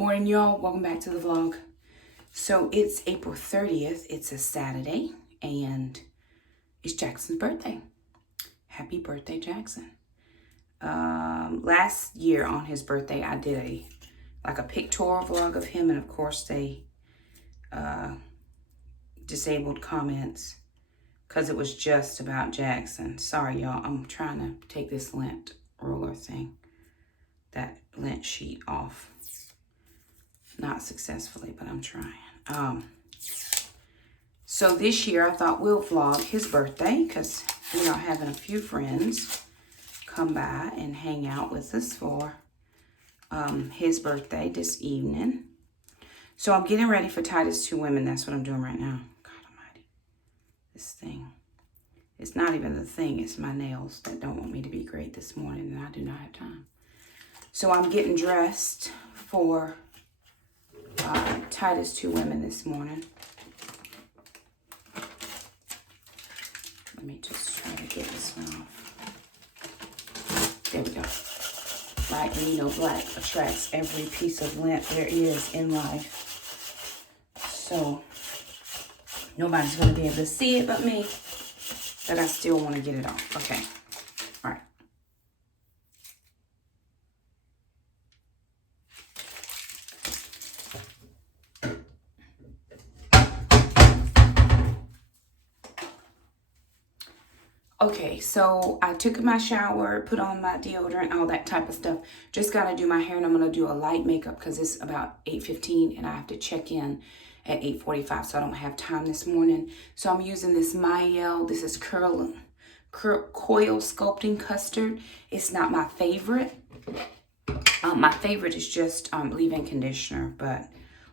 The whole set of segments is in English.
Morning, y'all. Welcome back to the vlog. So it's April 30th. It's a Saturday, and it's Jackson's birthday. Happy birthday, Jaxon. Last year on his birthday, I did a pictorial vlog of him, and of course they disabled comments because it was just about Jaxon. Sorry, y'all. I'm trying to take this lint roller thing, that lint sheet off. Not successfully, but I'm trying. So this year I thought we'll vlog his birthday because we are having a few friends come by and hang out with us for his birthday this evening. So I'm getting ready for Titus 2 Women. That's what I'm doing right now. God almighty. This thing. It's not even the thing. It's my nails that don't want me to be great this morning, and I do not have time. So I'm getting dressed for Titus 2 Women this morning. Let me just try to get this one off. There we go. Right, and you know black attracts every piece of lint there is in life. So nobody's going to be able to see it but me. But I still want to get it off. Okay. All right. Okay, so I took my shower, put on my deodorant, all that type of stuff. Just got to do my hair, and I'm going to do a light makeup because it's about 8:15 and I have to check in at 8:45, so I don't have time this morning. So I'm using this Mael. This is Coil Sculpting Custard. It's not my favorite. My favorite is just leave-in conditioner, but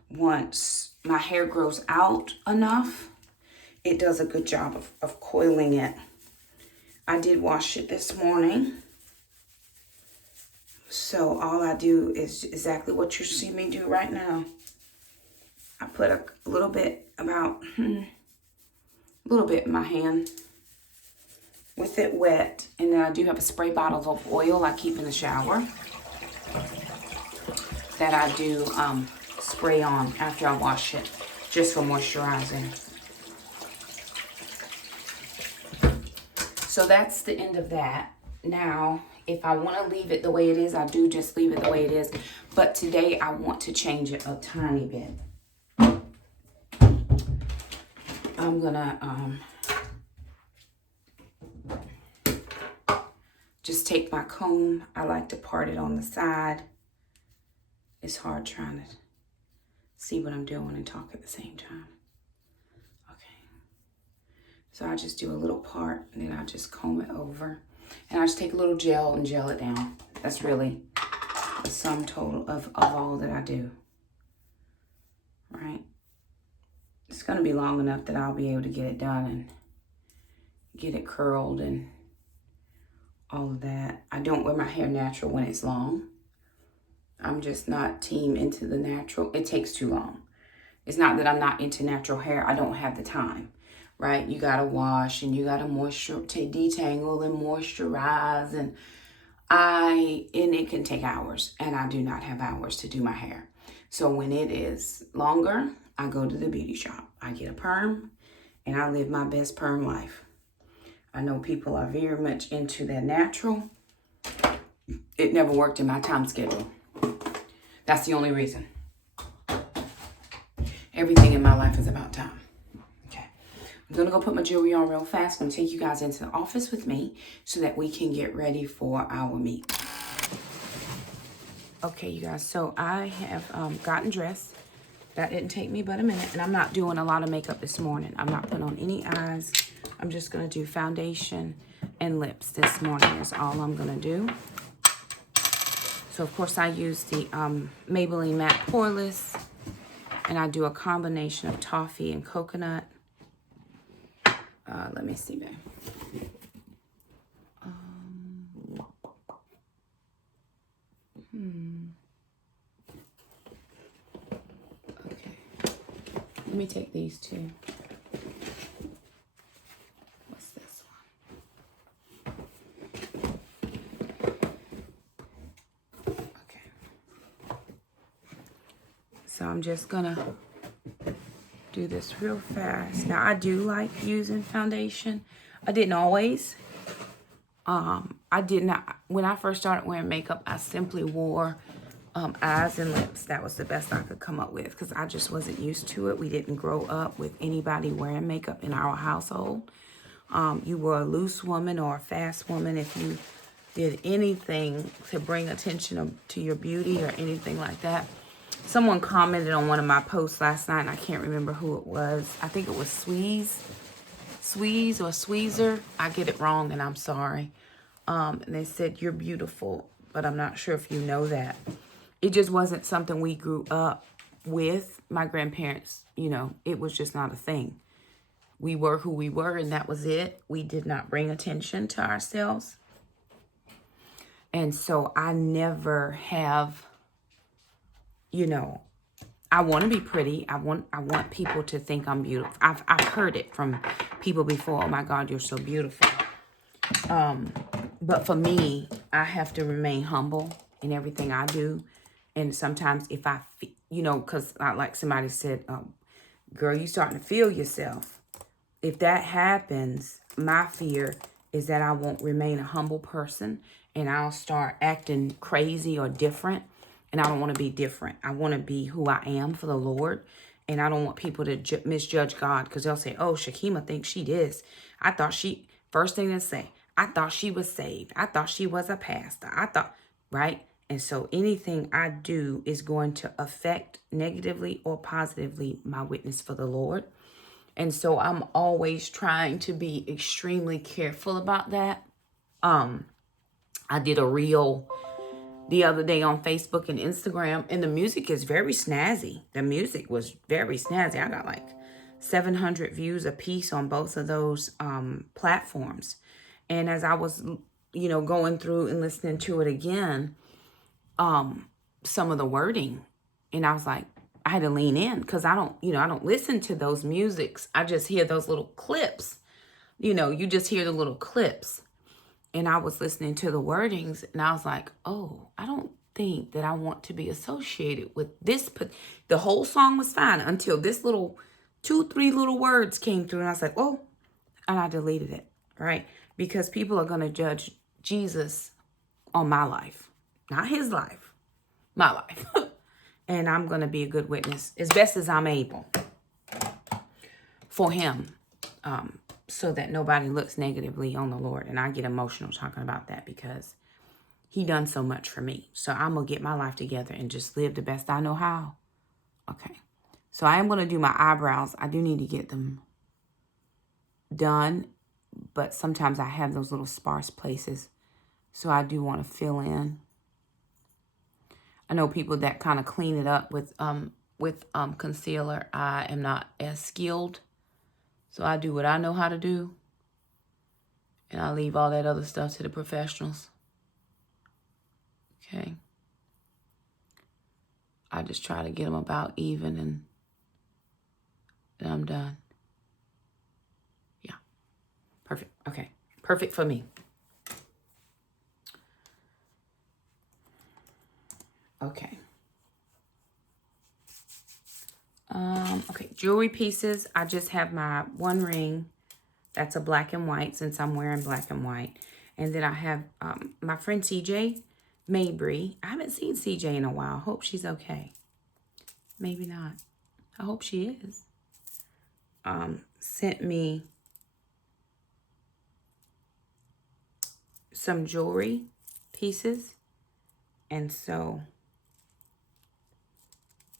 once my hair grows out enough, it does a good job of coiling it. I did wash it this morning. So all I do is exactly what you see me do right now. I put a little bit, about a little bit in my hand with it wet. And then I do have a spray bottle of oil I keep in the shower that I do spray on after I wash it, just for moisturizing. So that's the end of that. Now, if I want to leave it the way it is, I do just leave it the way it is. But today I want to change it a tiny bit. I'm gonna just take my comb. I like to part it on the side. It's hard trying to see what I'm doing and talk at the same time. So I just do a little part, and then I just comb it over. And I just take a little gel and gel it down. That's really the sum total of all that I do. Right? It's going to be long enough that I'll be able to get it done and get it curled and all of that. I don't wear my hair natural when it's long. I'm just not team into the natural. It takes too long. It's not that I'm not into natural hair. I don't have the time. Right? You got to wash, and you got to detangle and moisturize, and it can take hours, and I do not have hours to do my hair. So when it is longer, I go to the beauty shop. I get a perm, and I live my best perm life. I know people are very much into their natural. It never worked in my time schedule. That's the only reason. Everything in my life is about time. I'm going to go put my jewelry on real fast. I'm going to take you guys into the office with me so that we can get ready for our meet. Okay, you guys. So I have gotten dressed. That didn't take me but a minute. And I'm not doing a lot of makeup this morning. I'm not putting on any eyes. I'm just going to do foundation and lips this morning is all I'm going to do. So, of course, I use the Maybelline Matte Poreless. And I do a combination of toffee and coconut. Let me see, babe. Okay. Let me take these two. What's this one? Okay. So I'm just gonna do this real fast. Now, I do like using foundation. I didn't always. I did not. When I first started wearing makeup, I simply wore eyes and lips. That was the best I could come up with because I just wasn't used to it. We didn't grow up with anybody wearing makeup in our household. You were a loose woman or a fast woman if you did anything to bring attention to your beauty or anything like that. Someone commented on one of my posts last night, and I can't remember who it was. I think it was Sweeze or Sweezer. I get it wrong, and I'm sorry. And they said, you're beautiful, but I'm not sure if you know that. It just wasn't something we grew up with. My grandparents, you know, it was just not a thing. We were who we were, and that was it. We did not bring attention to ourselves. And so I never have, you know, I want to be pretty. I want people to think I'm beautiful. I've heard it from people before. Oh my God, you're so beautiful. But for me, I have to remain humble in everything I do. And sometimes if I, you know, because like somebody said, girl, you starting to feel yourself. If that happens, my fear is that I won't remain a humble person and I'll start acting crazy or different. And I don't want to be different. I want to be who I am for the Lord. And I don't want people to misjudge God because they'll say, oh, Shakema thinks she this. I thought she, first thing they say, I thought she was saved. I thought she was a pastor. I thought, right? And so anything I do is going to affect negatively or positively my witness for the Lord. And so I'm always trying to be extremely careful about that. I did a reel the other day on Facebook and Instagram, and the music is very snazzy. The music was very snazzy. I got like 700 views a piece on both of those platforms. And as I was, you know, going through and listening to it again, some of the wording, and I was like, I had to lean in because I don't listen to those musics. I just hear those little clips. You know, you just hear the little clips. And I was listening to the wordings and I was like, oh, I don't think that I want to be associated with this. The whole song was fine until this little 2-3 little words came through. And I was like, oh, and I deleted it, right? Because people are going to judge Jesus on my life, not his life, my life. And I'm going to be a good witness as best as I'm able for him. So that nobody looks negatively on the Lord. And I get emotional talking about that because he done so much for me. So I'm going to get my life together and just live the best I know how. Okay. So I am going to do my eyebrows. I do need to get them done. But sometimes I have those little sparse places. So I do want to fill in. I know people that kind of clean it up with concealer. I am not as skilled. So I do what I know how to do. And I leave all that other stuff to the professionals. Okay. I just try to get them about even and then I'm done. Yeah. Perfect. Okay. Perfect for me. Okay. Okay. Jewelry pieces. I just have my one ring. That's a black and white since I'm wearing black and white. And then I have my friend CJ Mabry. I haven't seen CJ in a while. Hope she's okay. Maybe not. I hope she is. Sent me some jewelry pieces. And so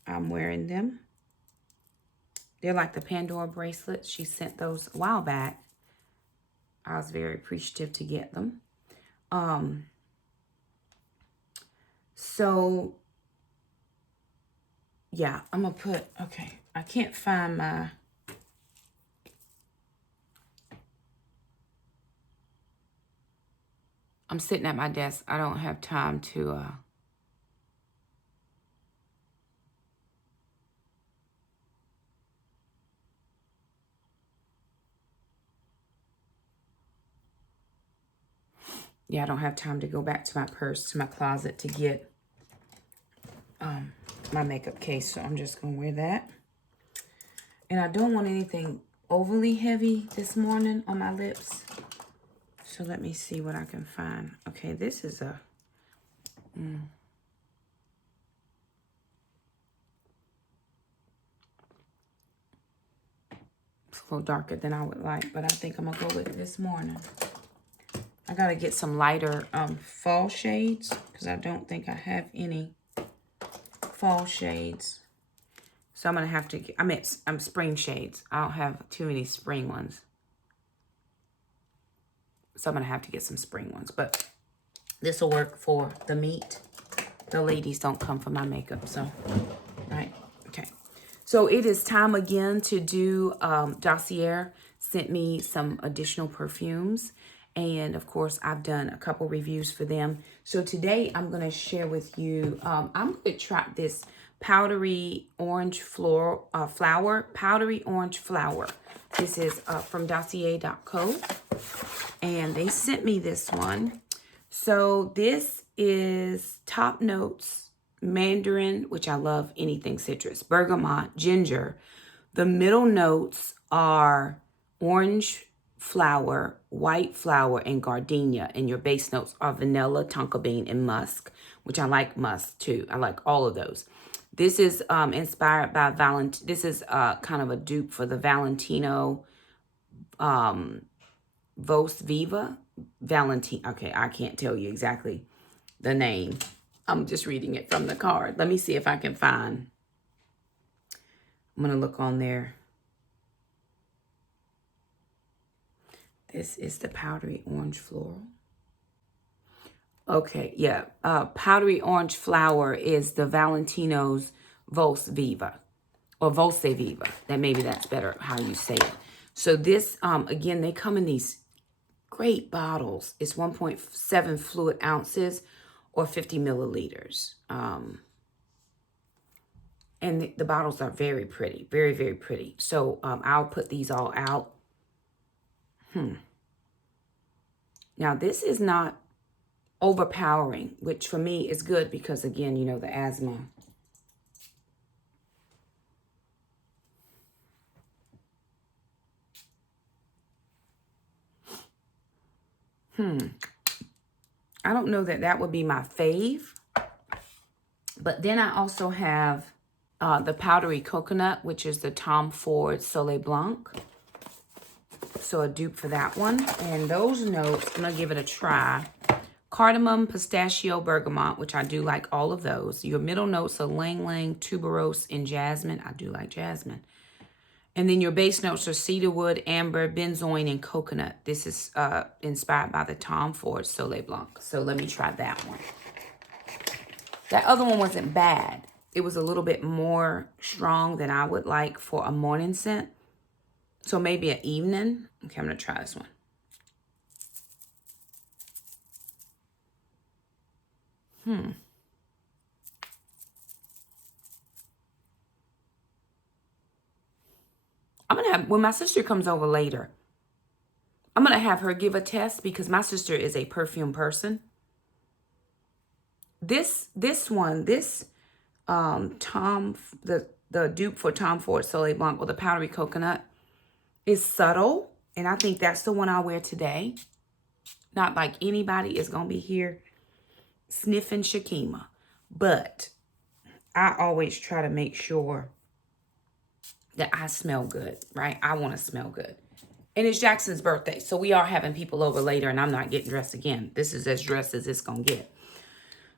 I'm wearing them. They're like the Pandora bracelets. She sent those a while back. I was very appreciative to get them. So, yeah, I'm going to put, okay, I can't find my, I'm sitting at my desk. I don't have time to, yeah, I don't have time to go back to my purse, to my closet to get my makeup case, so I'm just gonna wear that. And I don't want anything overly heavy this morning on my lips. So let me see what I can find. Okay, this is a... It's a little darker than I would like, but I think I'm gonna go with it this morning. I gotta get some lighter fall shades because I don't think I have any fall shades. So I'm gonna have to get, spring shades. I don't have too many spring ones. So I'm gonna have to get some spring ones, but this will work for the meet. The ladies don't come for my makeup, so, right, okay. So it is time again to do, Dossier sent me some additional perfumes. And of course, I've done a couple reviews for them. So today I'm gonna share with you, I'm gonna try this powdery orange flower, powdery orange flower. This is from Dossier.co. And they sent me this one. So this is Top Notes Mandarin, which I love anything citrus, bergamot, ginger. The middle notes are orange flower, white flower, and gardenia. And your base notes are vanilla, tonka bean, and musk, which I like musk too. I like all of those. This is inspired by Valentino. This is kind of a dupe for the Valentino Vos Viva. Valentino. Okay, I can't tell you exactly the name. I'm just reading it from the card. Let me see if I can find. I'm going to look on there. This is the powdery orange floral. Okay, yeah. Powdery orange flower is the Valentino's Vos Viva. Or Voce Viva. Maybe that's better how you say it. So this, again, they come in these great bottles. It's 1.7 fluid ounces or 50 milliliters. And the bottles are very pretty. Very, very pretty. So I'll put these all out. Now, this is not overpowering, which for me is good because, again, you know, the asthma. I don't know that that would be my fave. But then I also have the powdery coconut, which is the Tom Ford Soleil Blanc. So a dupe for that one. And those notes, I'm going to give it a try. Cardamom, pistachio, bergamot, which I do like all of those. Your middle notes are Lang Lang, tuberose, and jasmine. I do like jasmine. And then your base notes are cedarwood, amber, benzoin, and coconut. This is inspired by the Tom Ford Soleil Blanc. So let me try that one. That other one wasn't bad. It was a little bit more strong than I would like for a morning scent. So maybe an evening. Okay, I'm going to try this one. I'm going to have, when my sister comes over later, I'm going to have her give a test because my sister is a perfume person. This one, the dupe for Tom Ford Soleil Blanc with the powdery coconut is subtle. And I think that's the one I'll wear today. Not like anybody is going to be here sniffing Shakema. But I always try to make sure that I smell good, right? I want to smell good. And it's Jackson's birthday, so we are having people over later, and I'm not getting dressed again. This is as dressed as it's going to get.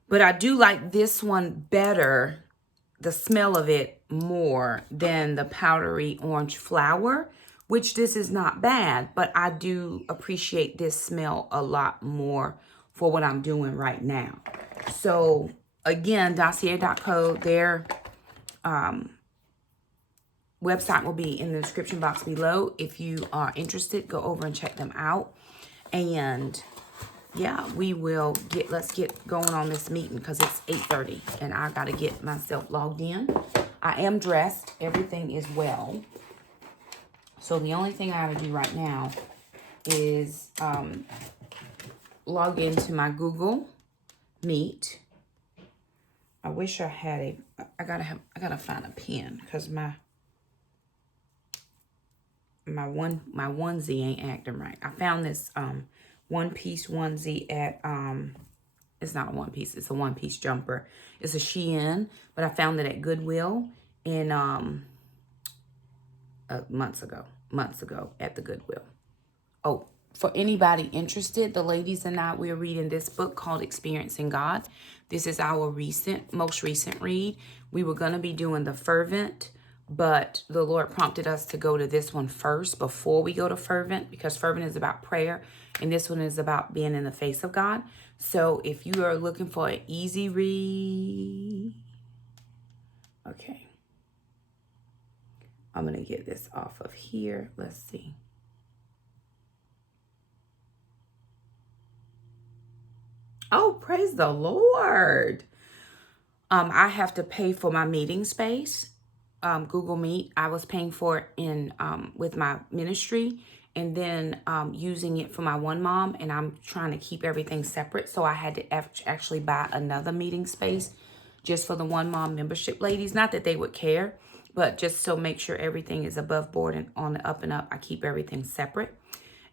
But I do like this one better, the smell of it more than the powdery orange flower, which this is not bad, but I do appreciate this smell a lot more for what I'm doing right now. So, again, Dossier.co, their website will be in the description box below. If you are interested, go over and check them out. And yeah, let's get going on this meeting because it's 8:30 and I got to get myself logged in. I am dressed. Everything is well. So the only thing I have to do right now is log into my Google Meet. I wish I had I gotta find a pen because my onesie ain't acting right. I found this one-piece onesie at it's not a one-piece, it's a one-piece jumper. It's a Shein, but I found it at Goodwill in months ago at the Goodwill. Oh, for anybody interested, the ladies and I, we're reading this book called Experiencing God. This is our most recent read. We were going to be doing the Fervent, but the Lord prompted us to go to this one first before we go to Fervent, because Fervent is about prayer and this one is about being in the face of God. So if you are looking for an easy read, okay, I'm going to get this off of here. Let's see. Oh, praise the Lord. I have to pay for my meeting space. Google Meet, I was paying for it in with my ministry, and then using it for my one mom, and I'm trying to keep everything separate. So I had to actually buy another meeting space just for the one mom membership ladies. Not that they would care, but just so make sure everything is above board and on the up and up. I keep everything separate.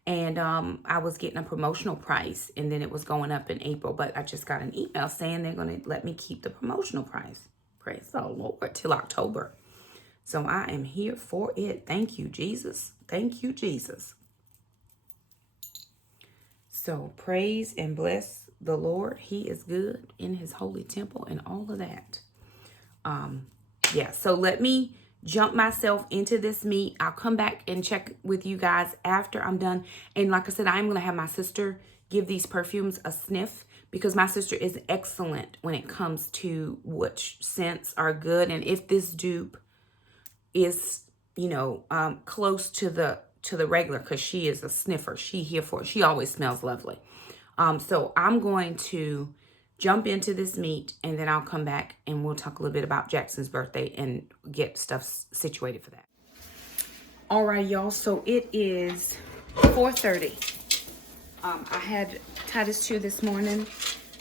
And I was getting a promotional price, and then it was going up in April. But I just got an email saying they're going to let me keep the promotional price. Praise the Lord, till October. So I am here for it. Thank you, Jesus. Thank you, Jesus. So praise and bless the Lord. He is good in his holy temple and all of that. Yeah, so let me jump myself into this meet. I'll come back and check with you guys after I'm done. And like I said, I'm going to have my sister give these perfumes a sniff, because my sister is excellent when it comes to which scents are good. And if this dupe is, you know, close to the regular, because she is a sniffer. She here for it. She always smells lovely. So I'm going to jump into this meet, and then I'll come back and we'll talk a little bit about Jackson's birthday and get stuff situated for that. All right, y'all. So it is 4:30. I had Titus 2 this morning,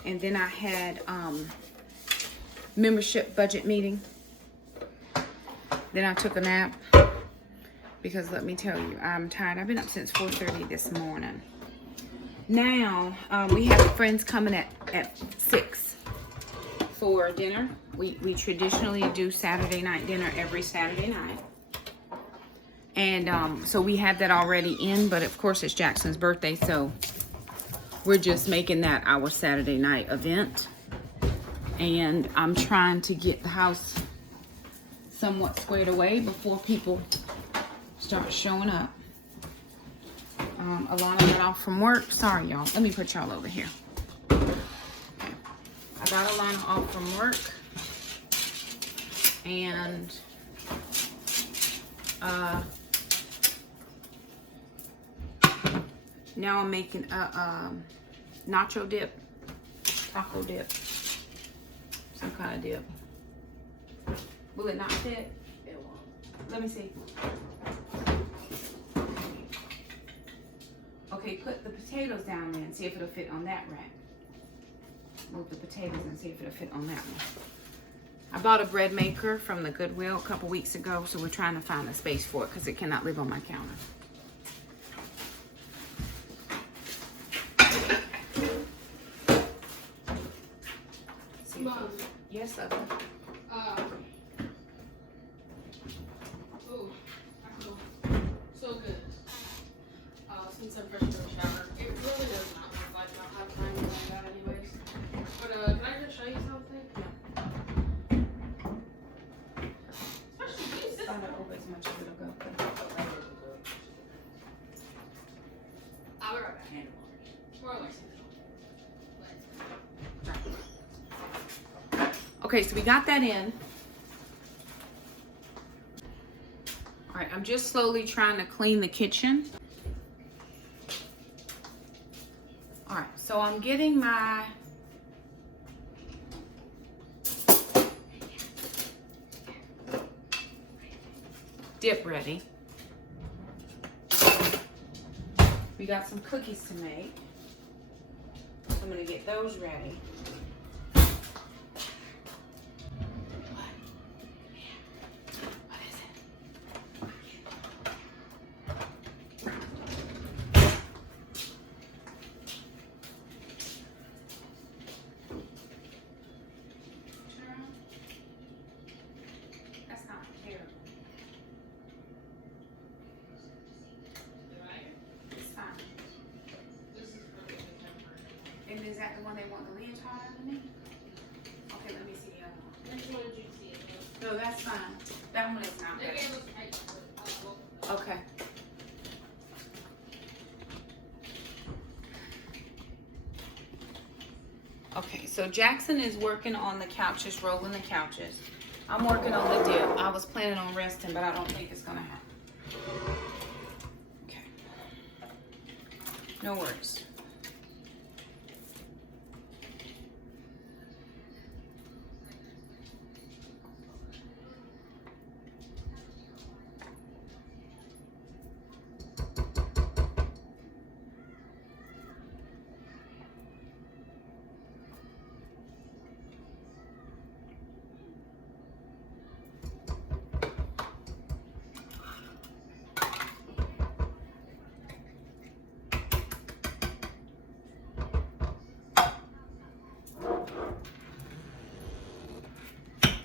and then I had membership budget meeting. Then I took a nap, because let me tell you, I'm tired. I've been up since 4:30 this morning. Now, we have friends coming at 6 for dinner. We traditionally do Saturday night dinner every Saturday night. And so we had that already in, but of course it's Jackson's birthday, so we're just making that our Saturday night event. And I'm trying to get the house somewhat squared away before people start showing up. Alana got off from work. Sorry, y'all. Let me put y'all over here. Okay. I got Alana off from work. And now I'm making a nacho dip, taco dip, some kind of dip. Will it not fit? It won't. Let me see. Okay, put the potatoes down there and see if it'll fit on that rack. Move the potatoes and see if it'll fit on that one. I bought a bread maker from the Goodwill a couple weeks ago, so we're trying to find a space for it because it cannot live on my counter. Mom. Yes, sir. Oh, I feel so good. Since I'm fresh from the shower, it really does not look like I have time to do that anyways. But can I just show you something? Yeah. Especially this. Find it over as much as it'll go. I'll be right back. More or less. Okay, so we got that in. All right, I'm just slowly trying to clean the kitchen. All right, so I'm getting my dip ready. We got some cookies to make. So I'm gonna get those ready. And is that the one they want the leotard underneath? Okay, let me see the other one. Which one did you see? No, that's fine. That one is not They bad. gave us tight. Okay. Okay, so Jaxon is working on the couches, rolling the couches. I'm working on the dip. I was planning on resting, but I don't think it's gonna happen. Okay. No worries.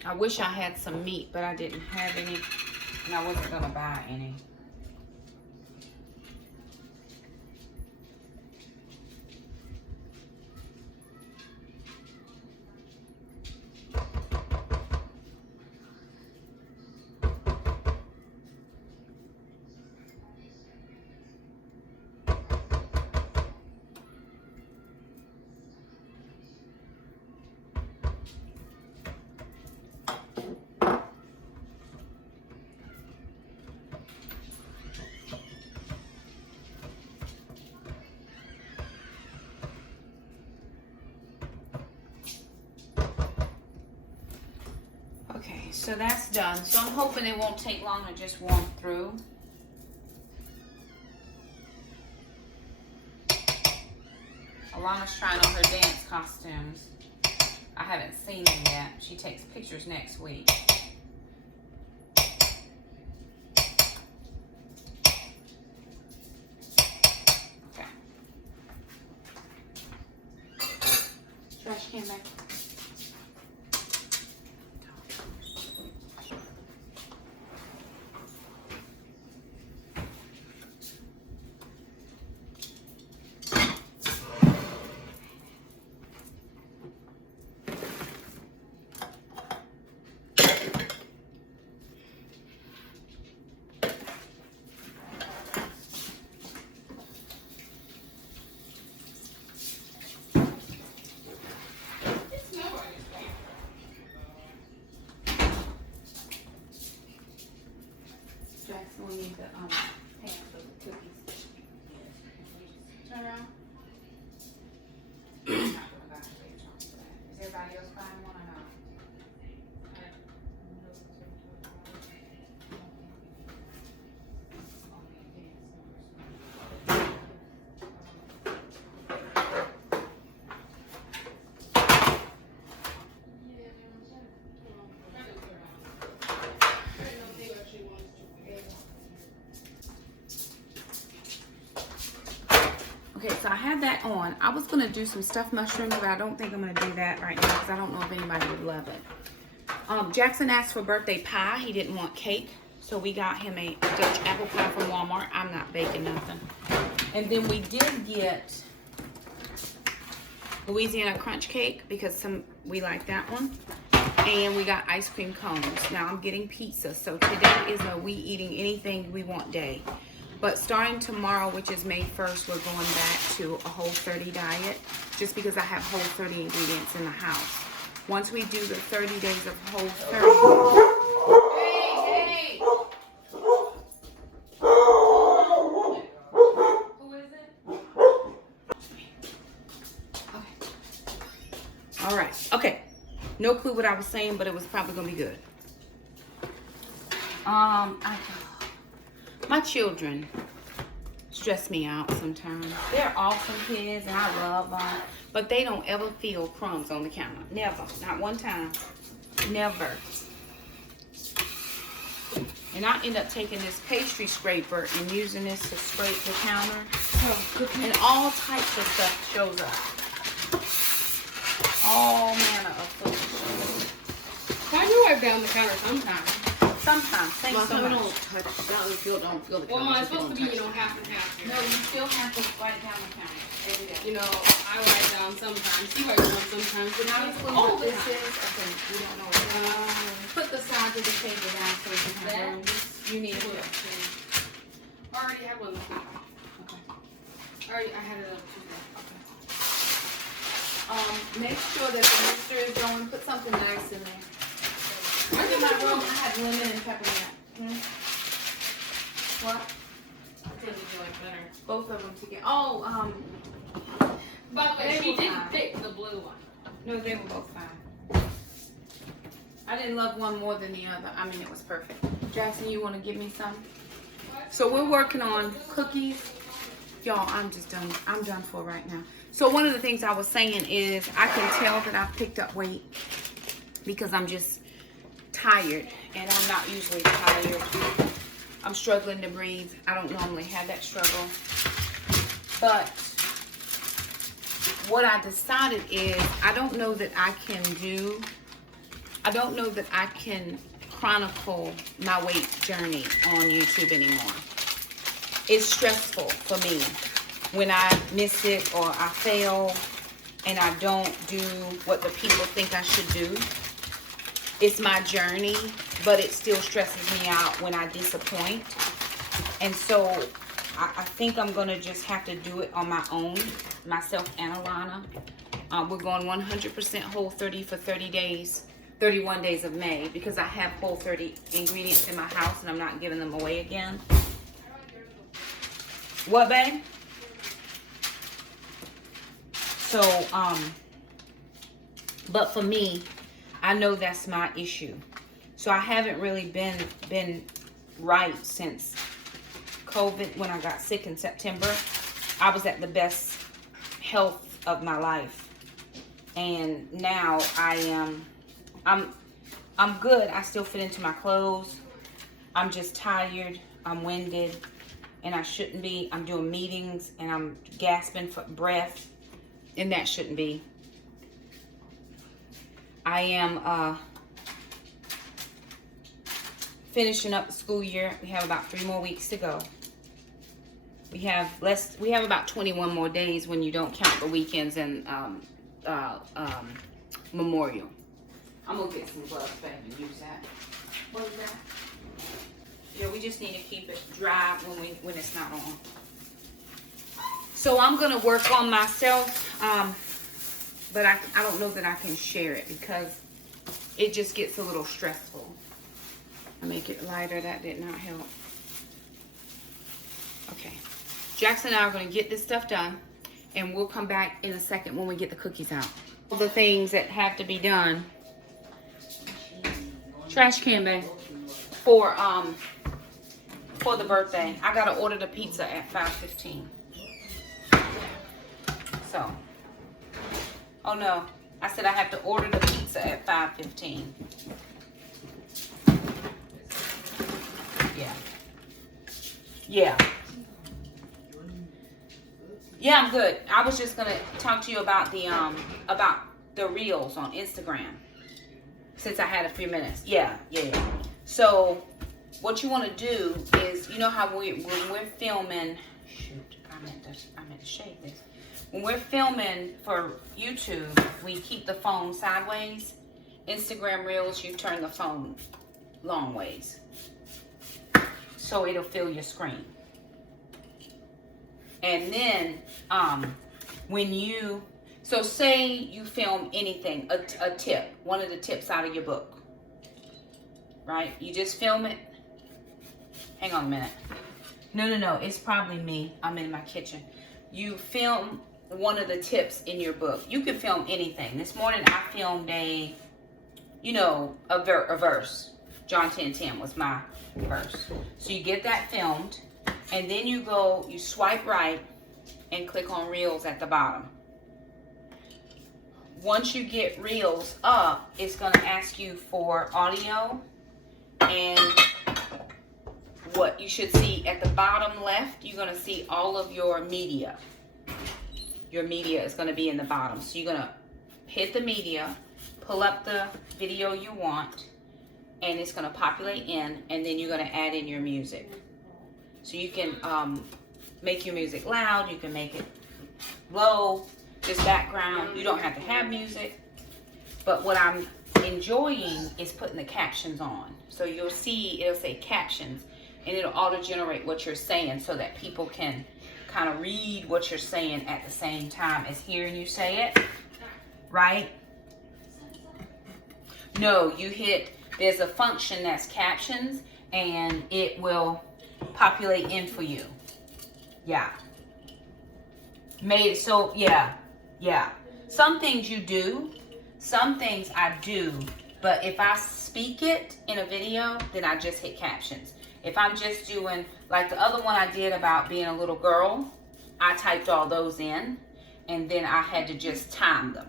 I wish I had some meat, but I didn't have any, and I wasn't gonna buy any. Okay, so that's done. So I'm hoping it won't take long to just warm through. Alana's trying on her dance costumes. I haven't seen them yet. She takes pictures next week. Okay. Trash can back. Jaxon, we need the pan for the cookies. Turn around. Is everybody else buying one or not? Okay, so I had that on. I was gonna do some stuffed mushrooms, but I don't think I'm gonna do that right now because I don't know if anybody would love it. Jaxon asked for birthday pie. He didn't want cake, so we got him a Dutch apple pie from Walmart. I'm not baking nothing. And then we did get Louisiana crunch cake because we like that one. And we got ice cream cones. Now I'm getting pizza, so today is a we eating anything we want day. But starting tomorrow, which is May 1st, we're going back to a Whole 30 diet just because I have Whole 30 ingredients in the house. Once we do the 30 days of Whole 30. Hey! Who is it? Okay. All right. Okay. No clue what I was saying, but it was probably going to be good. My children stress me out sometimes. They're awesome kids and I love them, but they don't ever feel crumbs on the counter. Never. Not one time. Never. And I end up taking this pastry scraper and using this to scrape the counter. And all types of stuff shows up. All manner of food. Why do you wipe down the counter sometimes? Sometimes. Thanks so much. Don't touch. Don't feel the Well, counter. it's supposed to be, half and half. No, you still have to wipe down the counter every day. I wipe down sometimes. You write one sometimes, but Now not explain all what the this time. is. Okay, we don't know what it is. Put the sides of the table down so you can have room. You need Well, it. I already had one before. Okay. I had it on Tuesday. Make sure that the mixture is going. Put something nice in there. Look at my room. I have lemon and peppermint. What? I think you like better. Both of them together. Oh, By the way, They she were didn't fine. pick the blue one. no, they were both fine. I didn't love one more than the other. I mean, it was perfect. Jackson, you want to give me some? So we're working on cookies. Y'all, I'm just done. I'm done for right now. So one of the things I was saying is I can tell that I've picked up weight because I'm just tired, and I'm not usually tired. I'm struggling to breathe. I don't normally have that struggle. But what I decided is I don't know that I can chronicle my weight journey on YouTube anymore. It's stressful for me when I miss it or I fail and I don't do what the people think I should do. It's my journey, but it still stresses me out when I disappoint. And so I think I'm going to just have to do it on my own, myself and Alana. We're going 100% Whole 30 for 30 days, 31 days of May, because I have Whole 30 ingredients in my house and I'm not giving them away again. What, babe? So, but for me, I know that's my issue. So I haven't really been right since COVID. When I got sick in September, I was at the best health of my life. And now I'm good. I still fit into my clothes. I'm just tired. I'm winded. And I shouldn't be. I'm doing meetings and I'm gasping for breath. And that shouldn't be. I am finishing up the school year. We have about 3 more weeks to go. We have about 21 more days when you don't count the weekends and Memorial. I'm gonna get some gloves back and use that. What is that? Yeah, we just need to keep it dry when it's not on. So I'm gonna work on myself, but I don't know that I can share it because it just gets a little stressful. I make it lighter. That did not help. Okay, Jackson and I are gonna get this stuff done, and we'll come back in a second when we get the cookies out. All the things that have to be done. Trash can, babe. For the birthday, I gotta order the pizza at 5:15. So, oh no, I said I have to order the pizza at 5:15. Yeah, I'm good. I was just gonna talk to you about the reels on Instagram since I had a few minutes. Yeah. So what you want to do is, you know how when we're filming, shoot, I meant to shade this. When we're filming for YouTube, we keep the phone sideways. Instagram Reels, you turn the phone long ways, so it'll fill your screen. And then so say you film anything, a tip, one of the tips out of your book, right? You just film it. Hang on a minute. No, it's probably me. I'm in my kitchen. You film one of the tips in your book. You can film anything. This morning I filmed a verse. John 10:10 was my verse. So you get that filmed, and then you swipe right and click on Reels at the bottom. Once you get Reels up, it's going to ask you for audio, and what you should see at the bottom left, you're going to see all of your media. Your media is going to be in the bottom. So you're going to hit the media, pull up the video you want, and it's going to populate in, and then you're going to add in your music. So you can make your music loud, you can make it low, this background. You don't have to have music. But what I'm enjoying is putting the captions on. So you'll see it'll say captions, and it'll auto-generate what you're saying so that people can kind of read what you're saying at the same time as hearing you say it, right? No, you hit, there's a function that's captions, and it will populate in for you. Yeah. Made it so, yeah. Some things you do, some things I do, but if I speak it in a video, then I just hit captions. If I'm just doing, like the other one I did about being a little girl, I typed all those in, and then I had to just time them.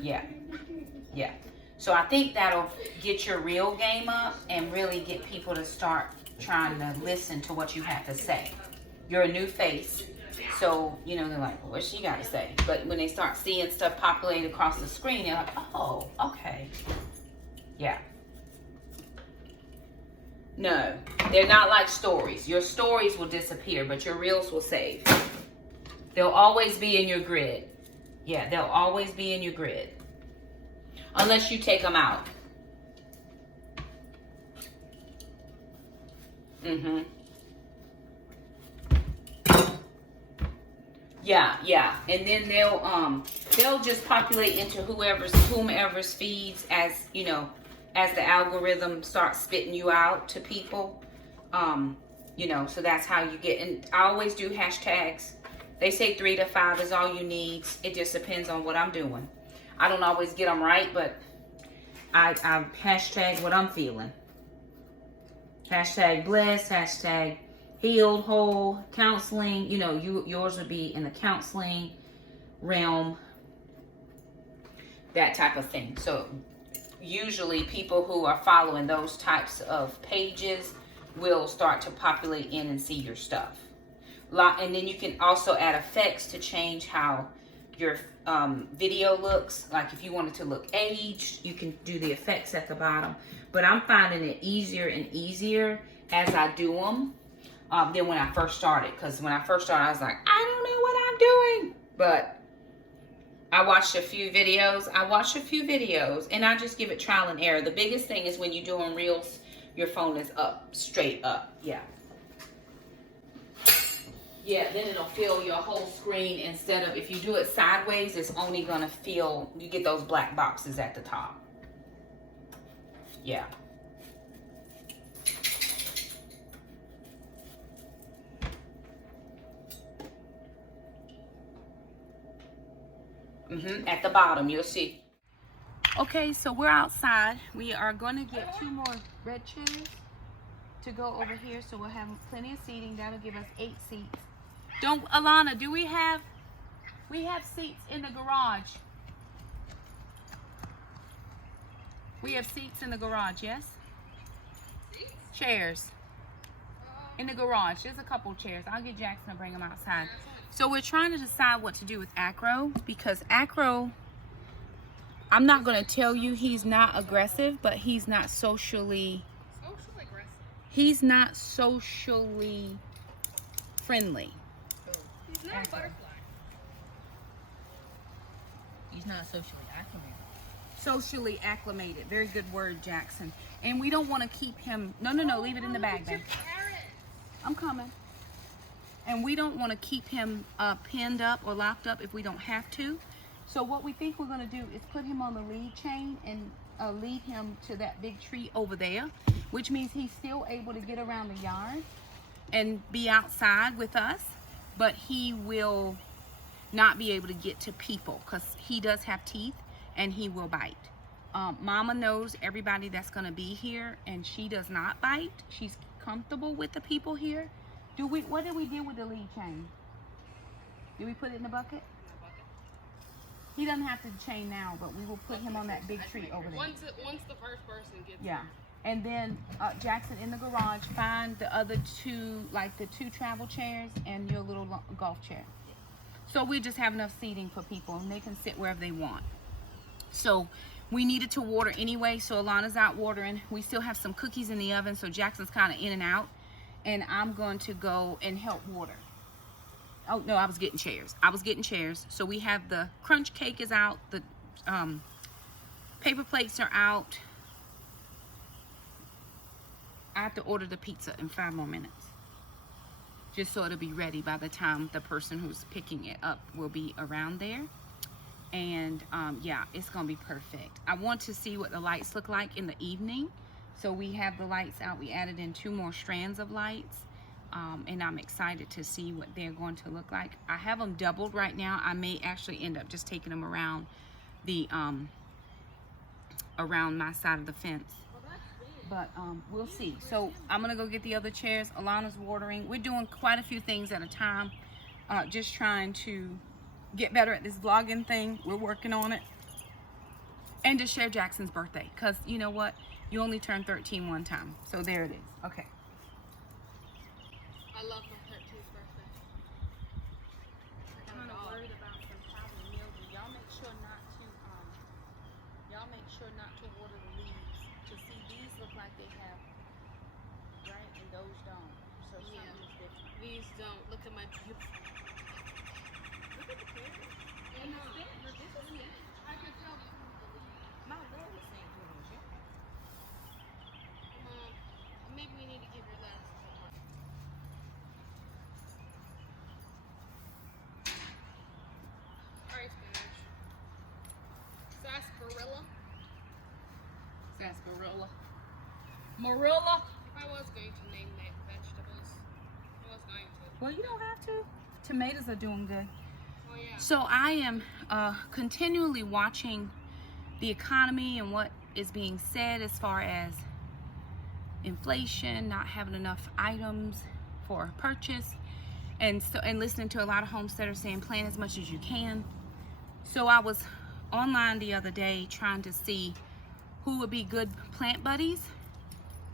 Yeah. So I think that'll get your real game up and really get people to start trying to listen to what you have to say. You're a new face, so, you know, they're like, well, what's she got to say? But when they start seeing stuff populate across the screen, they're like, oh, okay. Yeah. No, they're not like stories. Your stories will disappear, but your reels will save. They'll always be in your grid. Yeah, they'll always be in your grid. Unless you take them out. Yeah. And then they'll just populate into whomever's feeds, as you know, as the algorithm starts spitting you out to people. You know, so that's how you get. And I always do hashtags. They say 3 to 5 is all you need. It just depends on what I'm doing. I don't always get them right, but I hashtag what I'm feeling. Hashtag blessed, hashtag healed, whole, counseling. You know, yours would be in the counseling realm, that type of thing. So usually people who are following those types of pages will start to populate in and see your stuff. And then you can also add effects to change how your video looks. Like if you want it to look aged, you can do the effects at the bottom. But I'm finding it easier and easier as I do them than when I first started. Because when I first started, I was like, I don't know what I'm doing. But I watched a few videos, and I just give it trial and error. The biggest thing is when you're doing reels, your phone is up, straight up. Yeah, then it'll fill your whole screen instead of, if you do it sideways, it's only gonna fill, you get those black boxes at the top. Yeah. At the bottom, you'll see. Okay, so we're outside. We are gonna get 2 more red chairs to go over here, so we'll have plenty of seating. That'll give us 8 seats. Alana, do we have seats in the garage? We have seats in the garage, yes? Seats? Chairs. In the garage. There's a couple chairs. I'll get Jaxon to bring them outside. So we're trying to decide what to do with Acro, because Acro, I'm not going to tell you he's not aggressive, but he's not socially aggressive. He's not socially friendly. He's not a butterfly. He's not socially acclimated. Socially acclimated. Very good word, Jaxon. And we don't want to keep him. No, leave it in the bag, babe. I'm coming. And we don't want to keep him pinned up or locked up if we don't have to. So what we think we're going to do is put him on the lead chain and lead him to that big tree over there, which means he's still able to get around the yard and be outside with us, but he will not be able to get to people because he does have teeth and he will bite. Mama knows everybody that's going to be here, and she does not bite. She's comfortable with the people here. What did we do with the lead chain? Did we put it in the bucket? He doesn't have to chain now, but we will put him on that big tree over there. Once the first person gets Yeah. And then Jaxon, in the garage, find the other 2, like the 2 travel chairs and your little golf chair. So we just have enough seating for people, and they can sit wherever they want. So we needed to water anyway, so Alana's out watering. We still have some cookies in the oven, so Jaxon's kind of in and out. And I'm going to go and help water. Oh, no, I was getting chairs. So we have the crunch cake is out. The paper plates are out. I have to order the pizza in 5 more minutes. Just so it'll be ready by the time the person who's picking it up will be around there. And yeah, it's gonna be perfect. I want to see what the lights look like in the evening. So we have the lights out. We added in 2 more strands of lights. And I'm excited to see what they're going to look like. I have them doubled right now. I may actually end up just taking them around the around my side of the fence. But we'll see. So I'm gonna go get the other chairs. Alana's watering. We're doing quite a few things at a time. Just trying to get better at this vlogging thing. We're working on it. And to share Jackson's birthday. Because you know what? You only turn 13 one time. So there it is. Okay. I love my 13th birthday. I'm kind of worried about some problem mildew. Y'all make sure not to water the leaves. To see these look like they have, right, and those don't. So something is different. These don't. Look at my beautiful. Look at the carrots. And this is me. I could tell from the leaves. My leg is saying good as you. Maybe we need to give your legs some more. Alright, spinach. Sarsaparilla. Sarsaparilla. Marilla. If I was going to name vegetables, I was going to. Well, you don't have to. Tomatoes are doing good. Oh, yeah. So I am continually watching the economy and what is being said as far as inflation, not having enough items for purchase, and listening to a lot of homesteaders saying plan as much as you can. So I was online the other day trying to see who would be good plant buddies.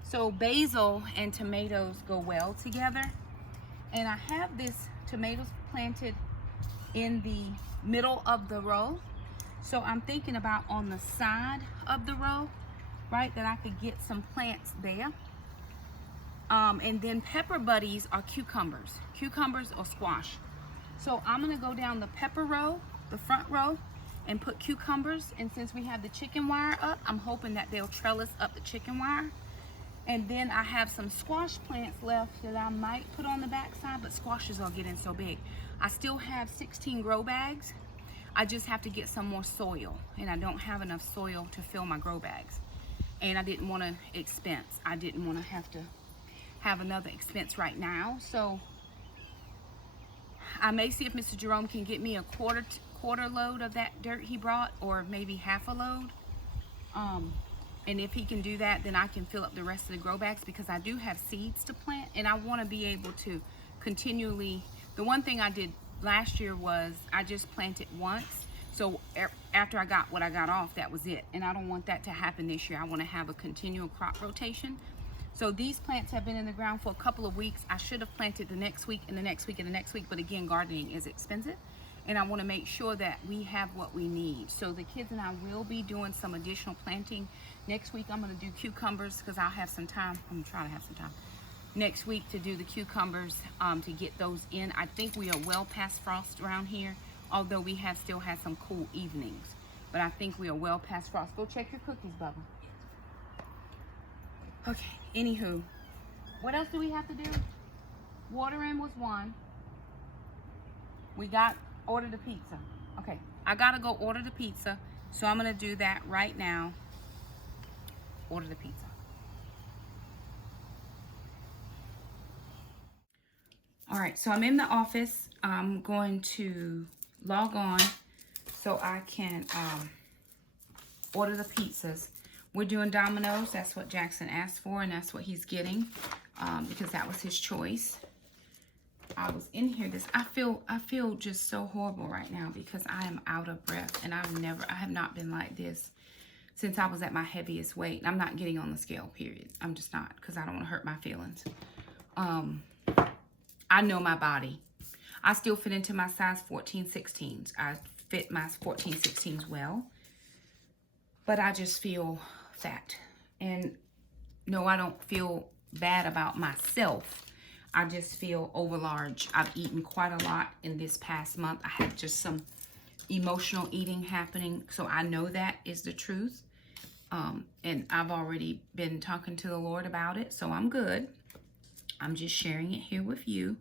So basil and tomatoes go well together, and I have this tomatoes planted in the middle of the row. So I'm thinking about on the side of the row, right, that I could get some plants there. And then pepper buddies are cucumbers or squash. So I'm gonna go down the pepper row, the front row, and put cucumbers. And since we have the chicken wire up, I'm hoping that they'll trellis up the chicken wire. And then I have some squash plants left that I might put on the back side, but squashes are getting so big. I still have 16 grow bags. I just have to get some more soil, and I don't have enough soil to fill my grow bags. And I didn't want to expense. I didn't want to have another expense right now. So I may see if Mr. Jerome can get me a quarter load of that dirt he brought, or maybe half a load. And if he can do that, then I can fill up the rest of the grow bags, because I do have seeds to plant, and I want to be able to continually. The one thing I did last year was I just planted once. So after I got what I got off, that was it. And I don't want that to happen this year. I want to have a continual crop rotation. So these plants have been in the ground for a couple of weeks. I should have planted the next week and the next week and the next week, but again, gardening is expensive. And I want to make sure that we have what we need. So the kids and I will be doing some additional planting. Next week I'm going to do cucumbers, because I'll have some time. I'm going to try to have some time next week to do the cucumbers, to get those in. I think we are well past frost around here, although we have still had some cool evenings. But I think we are well past frost. Go check your cookies, Bubba. Okay, anywho, what else do we have to do? Watering was one. We got order the pizza. Okay, I gotta go order the pizza, so I'm gonna do that right now. Order the pizza. All right, so I'm in the office. I'm going to log on so I can order the pizzas. We're doing Domino's. That's what Jackson asked for, and that's what he's getting, because that was his choice. I was in here. I feel just so horrible right now, because I am out of breath, and I have not been like this since I was at my heaviest weight. I'm not getting on the scale, period. I'm just not, because I don't want to hurt my feelings. I know my body. I still fit into my size 14, 16s. I fit my 14, 16s well, but I just feel fat. And no, I don't feel bad about myself. I just feel overlarge. I've eaten quite a lot in this past month. I had just some emotional eating happening. So I know that is the truth. And I've already been talking to the Lord about it. So I'm good. I'm just sharing it here with you.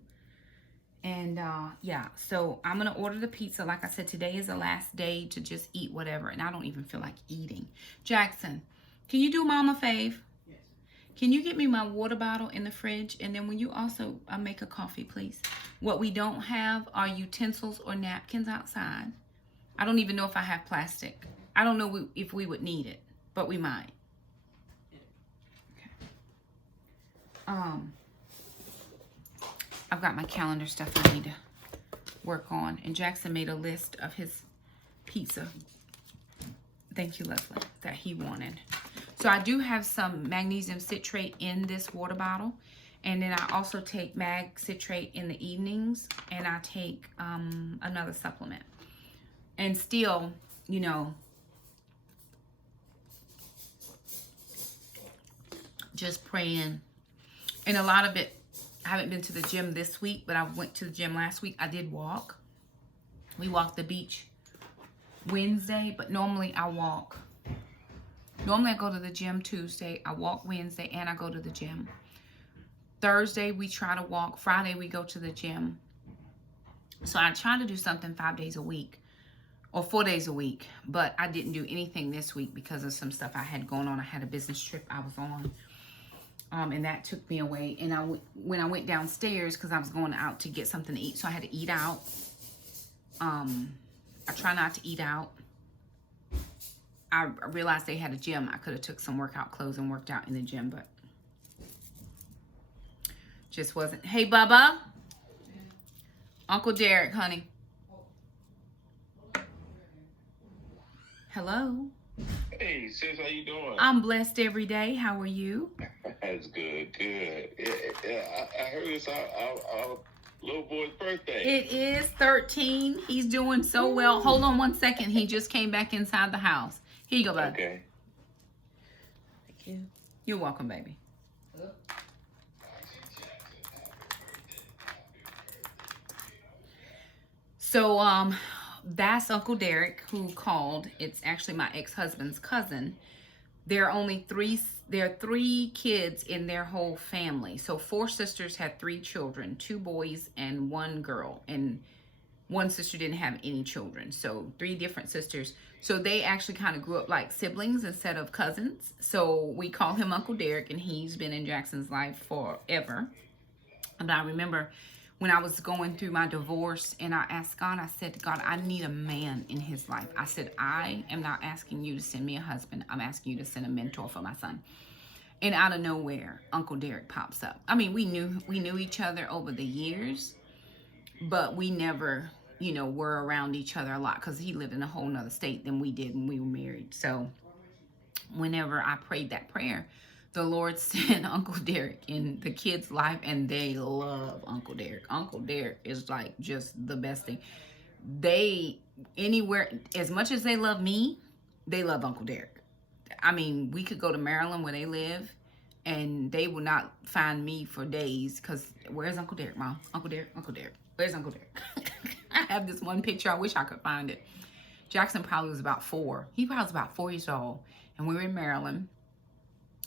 And yeah, so I'm going to order the pizza. Like I said, today is the last day to just eat whatever. And I don't even feel like eating. Jackson, can you do Mama fave? Yes. Can you get me my water bottle in the fridge? And then when you also make a coffee, please. What we don't have are utensils or napkins outside. I don't even know if I have plastic. I don't know if we would need it, but we might. Okay. I've got my calendar stuff I need to work on. And Jackson made a list of his pizza. Thank you, Leslie, that he wanted. So I do have some magnesium citrate in this water bottle. And then I also take mag citrate in the evenings. And I take another supplement. And still, you know, just praying. And a lot of it, I haven't been to the gym this week, but I went to the gym last week. I did walk. We walked the beach Wednesday, but normally I walk. Normally I go to the gym Tuesday. I walk Wednesday and I go to the gym. Thursday we try to walk. Friday we go to the gym. So I try to do something 5 days a week or 4 days a week, but I didn't do anything this week because of some stuff I had going on. I had a business trip I was on. And that took me away. And when I went downstairs, because I was going out to get something to eat, so I had to eat out. I try not to eat out. I realized they had a gym. I could have took some workout clothes and worked out in the gym, but just wasn't. Hey, Bubba. Uncle Derek, honey. Hello. Hey, sis, how you doing? I'm blessed every day. How are you? That's good, good. Yeah, I heard it's our little boy's birthday. It is 13. He's doing so well. Hold on one second. He just came back inside the house. Here you go, bud. Okay. Thank you. You're welcome, baby. So, that's Uncle Derek who called. It's actually my ex-husband's cousin. There are three kids in their whole family. So 4 sisters had 3 children, 2 boys and 1 girl. And one sister didn't have any children. So 3 different sisters. So they actually kind of grew up like siblings instead of cousins. So we call him Uncle Derek, and he's been in Jackson's life forever. And I remember when I was going through my divorce and I asked God, I said, God, I need a man in his life. I said, I am not asking you to send me a husband. I'm asking you to send a mentor for my son. And out of nowhere, Uncle Derek pops up. I mean, we knew each other over the years, but we never, you know, were around each other a lot because he lived in a whole nother state than we did when we were married. So whenever I prayed that prayer, the Lord sent Uncle Derek in the kids' life, and they love Uncle Derek. Uncle Derek is like just the best thing. They, anywhere, as much as they love me, they love Uncle Derek. I mean, we could go to Maryland where they live, and they will not find me for days because where's Uncle Derek, Mom? Uncle Derek, Uncle Derek. Where's Uncle Derek? I have this one picture. I wish I could find it. Jackson probably was about 4. He probably was about 4 years old, and we were in Maryland.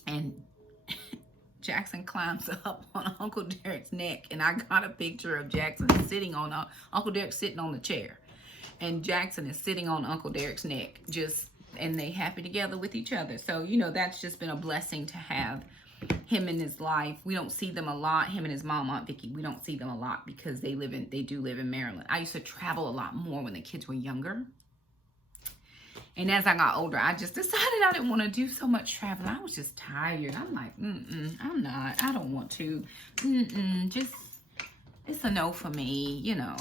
And Jackson climbs up on Uncle Derek's neck, and I got a picture of Jackson sitting on Uncle Derek sitting on the chair, and Jackson is sitting on Uncle Derek's neck, and they happy together with each other. So you know that's just been a blessing to have him in his life. We don't see them a lot. Him and his mom, Aunt Vicky, we don't see them a lot because they do live in Maryland. I used to travel a lot more when the kids were younger. And as I got older, I just decided I didn't want to do so much traveling. I was just tired. I'm like, I'm not. I don't want to. Just, it's a no for me, you know.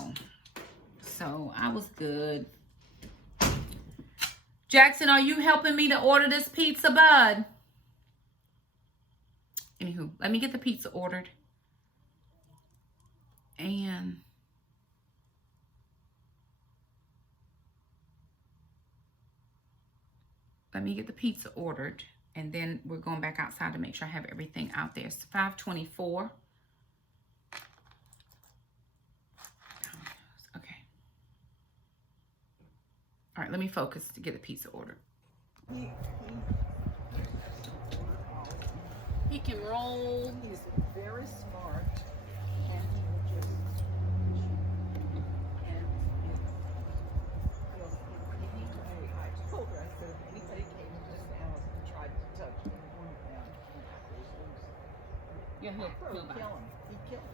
So I was good. Jackson, are you helping me to order this pizza, bud? Anywho, let me get the pizza ordered. And let me get the pizza ordered, and then we're going back outside to make sure I have everything out there. It's 5:24. All right, let me focus to get a pizza order. He can roll. He's very smart, and he will just and I told her, I said, if anybody came to this house and tried to touch any one of them, Yeah, he'll he'd kill him. He'd kill him.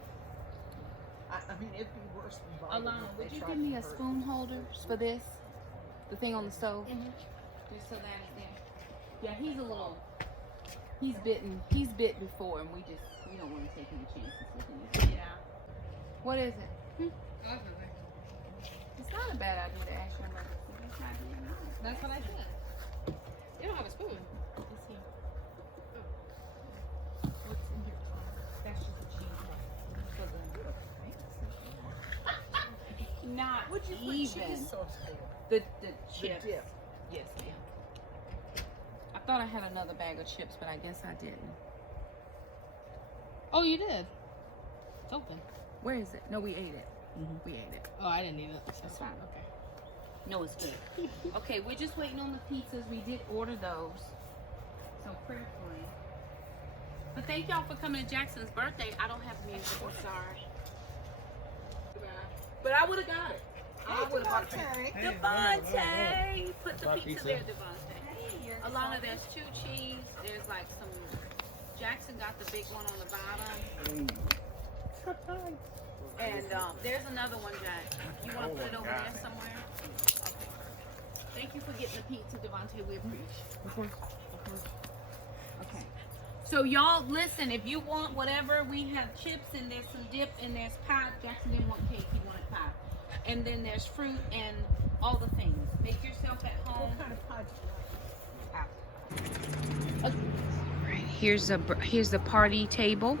I mean, it'd be worse than violence. Alana, if would they you tried give me to a hurt spoon him. holder for this? The thing on the stove? Just so that is there. Yeah, he's a little, he's bit before, and we don't want to take any chances with him. Yeah. What is it? It's not a bad idea to ask your mother. That's what I said. You don't have a spoon. It's here. What's in here? That's just a cheese for the not Would you put even cheese sauce there? the The chips. dip. Yes, ma'am. I thought I had another bag of chips, but I guess I didn't. Oh, you did. It's open. Where is it? No, we ate it. We ate it. Oh, I didn't need it. That's fine. Okay. No, it's good. Okay, we're just waiting on the pizzas. We did order those. So prayerfully. But thank y'all for coming to Jackson's birthday. I don't have music. I'm sorry. But I would have got it. I would have got it. Devontae! Put the pizza there, Devontae. Alana, there's 2 cheese. There's like some. Jackson got the big one on the bottom. And there's another one, Jack. You want to put it over there somewhere? Okay. Thank you for getting the pizza, Devontae. We appreciate it. Okay. So y'all, listen. If you want whatever, we have chips and there's some dip and there's pie. Jackson didn't want cake. He wanted pie. And then there's fruit and all the things. Make yourself at home. What kind of pie do you like? Okay. Here's the party table.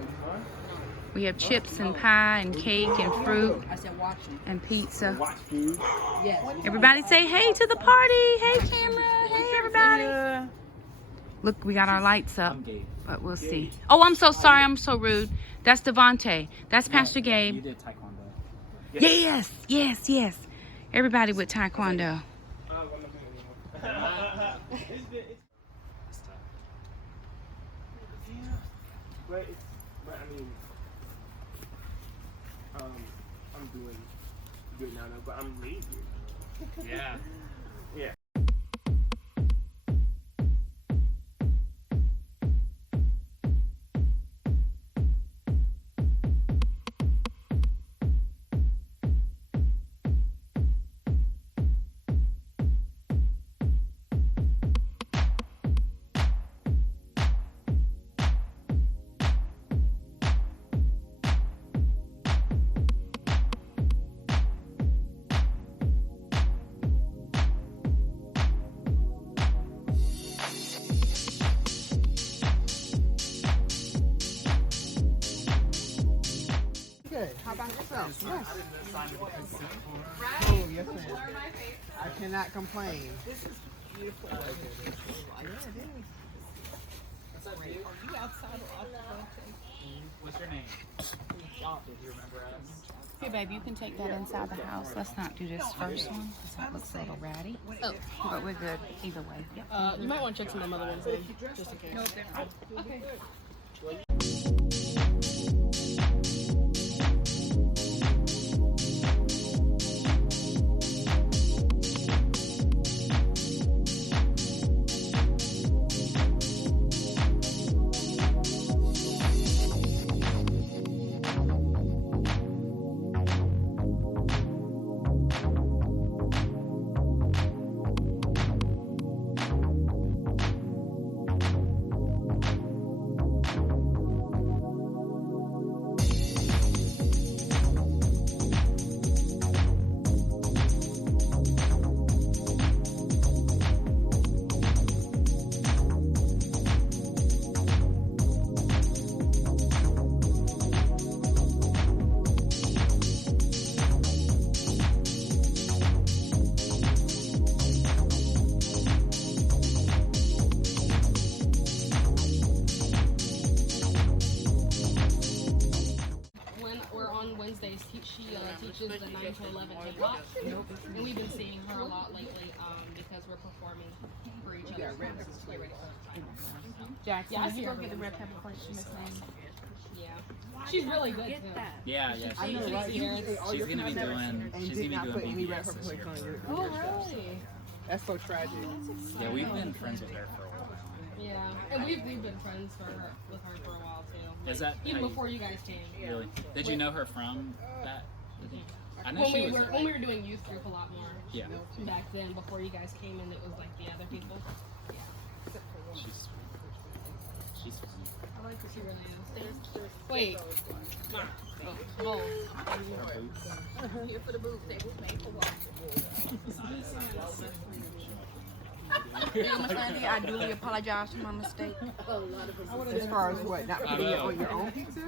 We have chips and pie and cake and fruit and pizza. Everybody say hey to the party. Hey, camera. Hey, everybody. Look, we got our lights up, but we'll see. Oh, I'm so sorry. I'm so rude. That's Devontae. That's Pastor Gabe. You did taekwondo. Yes, yes, yes. Everybody with taekwondo. But I mean, I'm doing good now, but I'm lazy. Yeah. Yeah. How about yourself? Yes. Right? Yes, ma'am. Learn my face. I cannot complain. This is beautiful. Yeah, it is. Are you outside or off the front? What's your name? Did you remember us? Hey, babe, you can take that inside the house. Let's not do this first one because that looks a little ratty. Oh. But we're good either way. You might want to check some of them other ones then, just in case. No, they're fine. Okay. much. And we've been seeing her a lot lately because we're performing for each other. Jaxon, Yeah, I let's see go her get the over red there. pepper flakes from Miss Lane. Yeah. She's really good too. Yeah, yeah. I know, right? She's gonna be doing. And She's did gonna not be put doing any red BBS pepper this flakes year. on your. Oh, really? That's so tragic. Yeah, we've been friends with her for a while now. Yeah. And we've been friends with her for a while too. Is that Even how you- before you guys came. Really? Did you know her from that? I know When she we was. were doing youth group a lot more. Yeah. Back then, before you guys came in, it was like the other people. She's. I like what she really is. Wait. Ma. Oh. Here for the booth. They was made for walking. Miss Landy, I duly apologize for my mistake. As far as what, not putting it on your own pizza?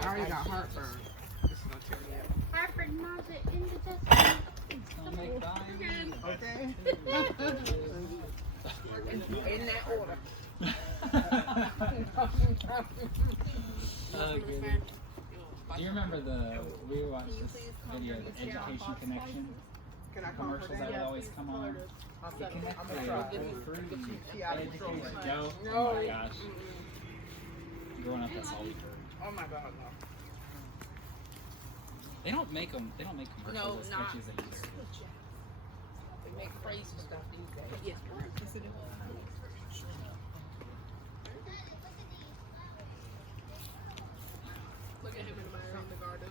I already got heartburn. Harvard moms it in the dust. Okay. In that order. Do you remember we watched this video, the Education Connection Can I call commercials that would always come on? It connected education. Joe? Oh my gosh. Growing up, that's all we heard. Oh my God, no. They don't make commercials as catchy as they used to. They make crazy stuff these days. Yes, Look at him in the garden.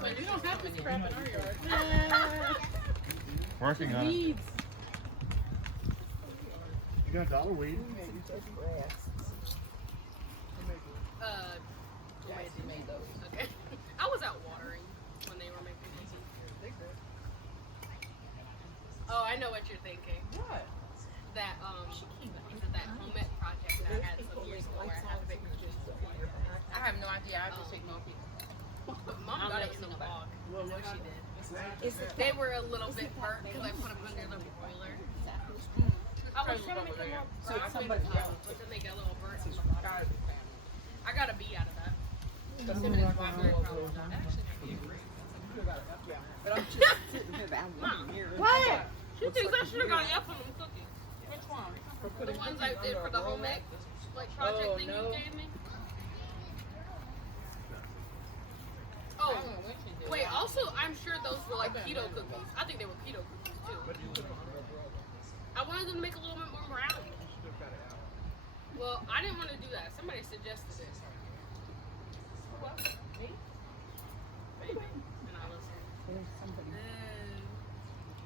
But we don't have much crap in our yard. Working on it. Weeds. You got dollar weed? Joanne made those. Okay. I was out watering when they were making these. Oh, I know what you're thinking. What? That that home ec project that I had some years ago where I had to make pictures. I have no idea. I just take no pictures. Mom got it in the vlog. I know she did. They were a little bit burnt because I put them under the boiler. I was trying to make them more somebody else, but then they got a little burnt. I got a B out of that. But I'm just sitting here that I'm Mom, here. what? She thinks I should have got an F on them cookies. Which one? The ones I did for the home ec project thing you gave me. Oh, wait, also, I'm sure those were like keto cookies. I think they were keto cookies too. I wanted them to make a little bit more brownie. Well, I didn't want to do that. Somebody suggested it. Me? Maybe. And I listened.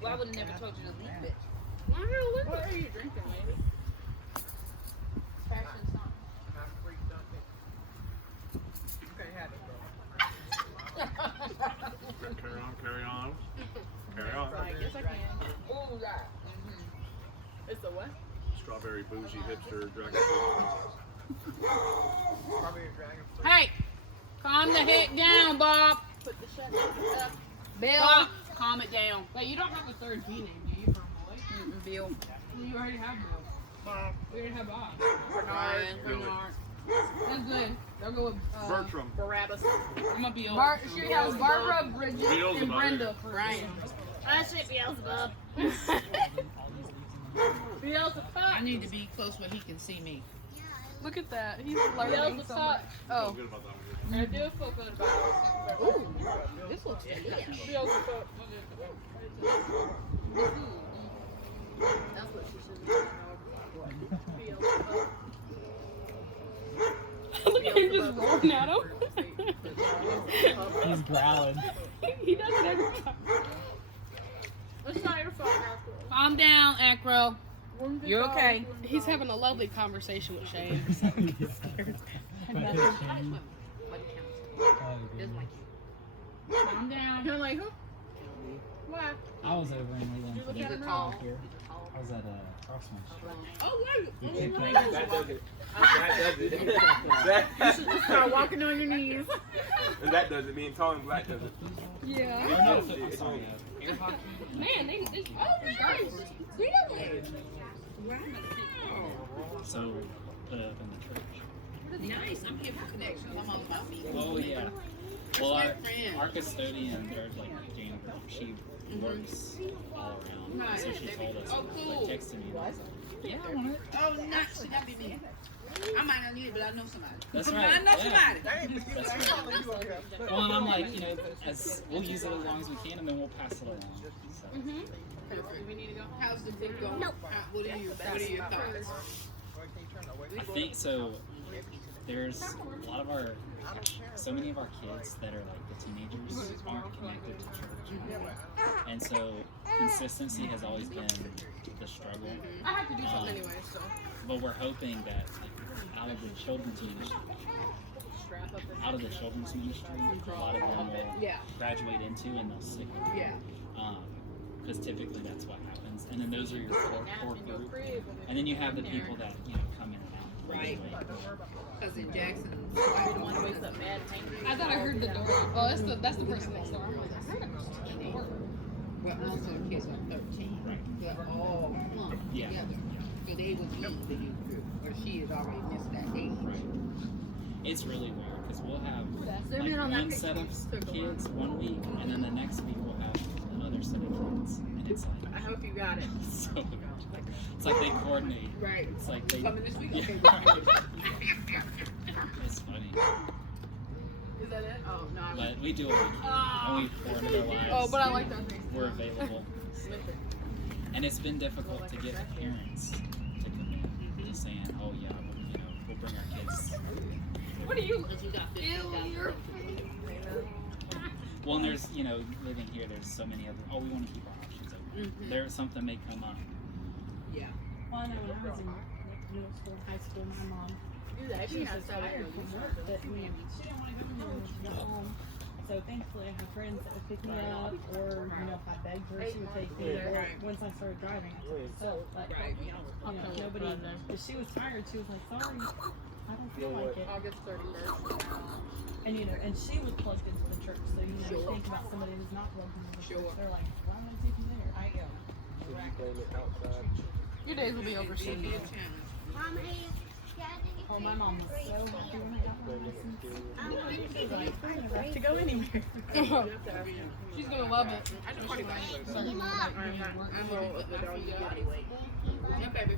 Well, I would have never told you to leave it. Why are you drinking, lady? Passion song. Carry on. Carry on. Yes, I can. Ooh, that. It's the what? Strawberry bougie hipster dragon. Strawberry dragon fruit. Hey, calm the heck down, Bob. Put the shut up. Bill, calm it down. Wait, you don't have a third B name, do you, for a boy? Bill. You already have Bill. We already have Bob. Bernard. That's good. They'll go with Bertram. Barabbas. I'm gonna be She has Barbara, Bridget, and Beelzebub. Brenda for Brian. I say Beelzebub. Beelzebub. I need to be close where he can see me. Look at that. He's learning so much. Oh, Good about that one. I do feel good about it. Ooh, this looks delicious. Beelzebub. That's what she should be. Look at him just roaring at him. He's growling. He does it every time. It's not your fault, Acro. Calm down, Acro. You're okay. He's having a lovely conversation with Shane. Calm down. You're like, who? Why? I was over in Leland for He's a the tall. here. I was at Crossman. Oh, wait. That does it. That does it. You should just start walking on your knees. And that does it. Being tall and black does it. Yeah. It's on. Air hockey. Man, they oh, nice. Really? So put it up in the church. Nice. I'm here for connections. I'm all about me. Oh yeah. Well, my our friend. custodian, or like Jane, she works all around. Right. So she told us, Oh, cool. like texted me. And I was like, yeah, I want it. Oh, nice. Should that be me? I might not need it, but I know somebody. That's right. I know somebody. That's right. Well, and I'm like, you know, as we'll use it as long as we can, and then we'll pass it along. So. Perfect. We need to go. How's the thing going? Nope. What are your thoughts? I think so. There's a lot of so many of our kids that are like the teenagers aren't connected to church, and so consistency has always been the struggle. I have to do something anyway, so. But we're hoping that like, out of the children's ministry, a lot of them will graduate into and they'll stick with it. Yeah. Because typically that's what happens. And then those are your core group. And then you have the people that, you know, come in and out. Right. Because in Jaxon, I thought I heard the door. Oh, that's the person next door. I'm like, I heard a door. well, most of the kids are 13. Right. But all clumped Yeah. together. So they would leave the youth group, where she has already missed that age. Right. It's really weird because we'll have like one set of kids 1 week, and then the next week we'll have another set of kids, and it's like I hope you got it. so it's like they coordinate. Right. It's like they. Coming this week? Yeah, Okay. right. It's funny, Is that it? Oh, no. but we do what we can, and we pour into their lives. Oh, but I like that face. We're available, and it's been difficult to get the parents to commit to saying, "Oh yeah, we'll bring our kids." What are you? Well, and there's, living here, there's so many other, we want to keep our options open. There's something may come up. Yeah. Well, I know when I was in middle school, high school, my mom, she was so tired from work that she didn't want to go anywhere when she got home. So thankfully I had friends that would pick me up, or, if I begged her, she would take me, or once I started driving, I took myself. But, nobody, if she was tired, she was like, sorry, I don't feel like it. August 31st. And and she was plugged into the church, so you think about somebody who's not plugged into the church. They're like, why would I take you there? I go. Your days will be over soon. Oh, my mom was so happy when I got my license. She's like, I never have to go anywhere. She's gonna love it. I'm going with the dog anyway. Yeah, baby.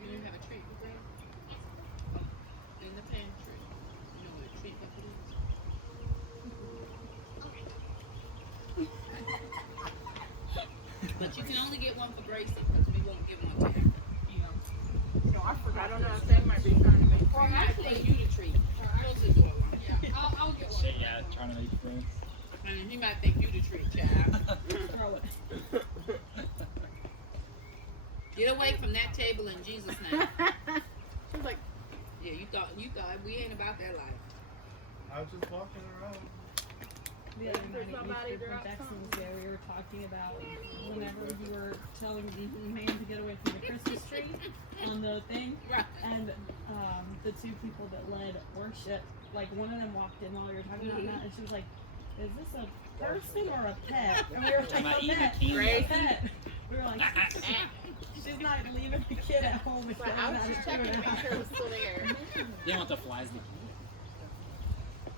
You have a treat for them? In the pantry. You know what a treat bucket is? But you can only get one for Gracie, because we won't give one to her. I don't know if they might be trying to make Or actually, you the treat. Close the door. Yeah. I'll get one. Yeah, trying to make friends. And he might think you the treat, child. Throw it. Get away from that table in Jesus' name. She was like, yeah, you thought we ain't about that life. I was just walking around. The other night, when Jaxon was there, we were talking about whenever you were telling the man to get away from the Christmas tree on the thing. Right. And the two people that led worship, like one of them walked in while we were talking about that, and she was like, is this a person or a pet? And we were like, a pet. We were like, she's not leaving the kid at home. I was just checking to make sure it was still there. You don't want the flies to keep it.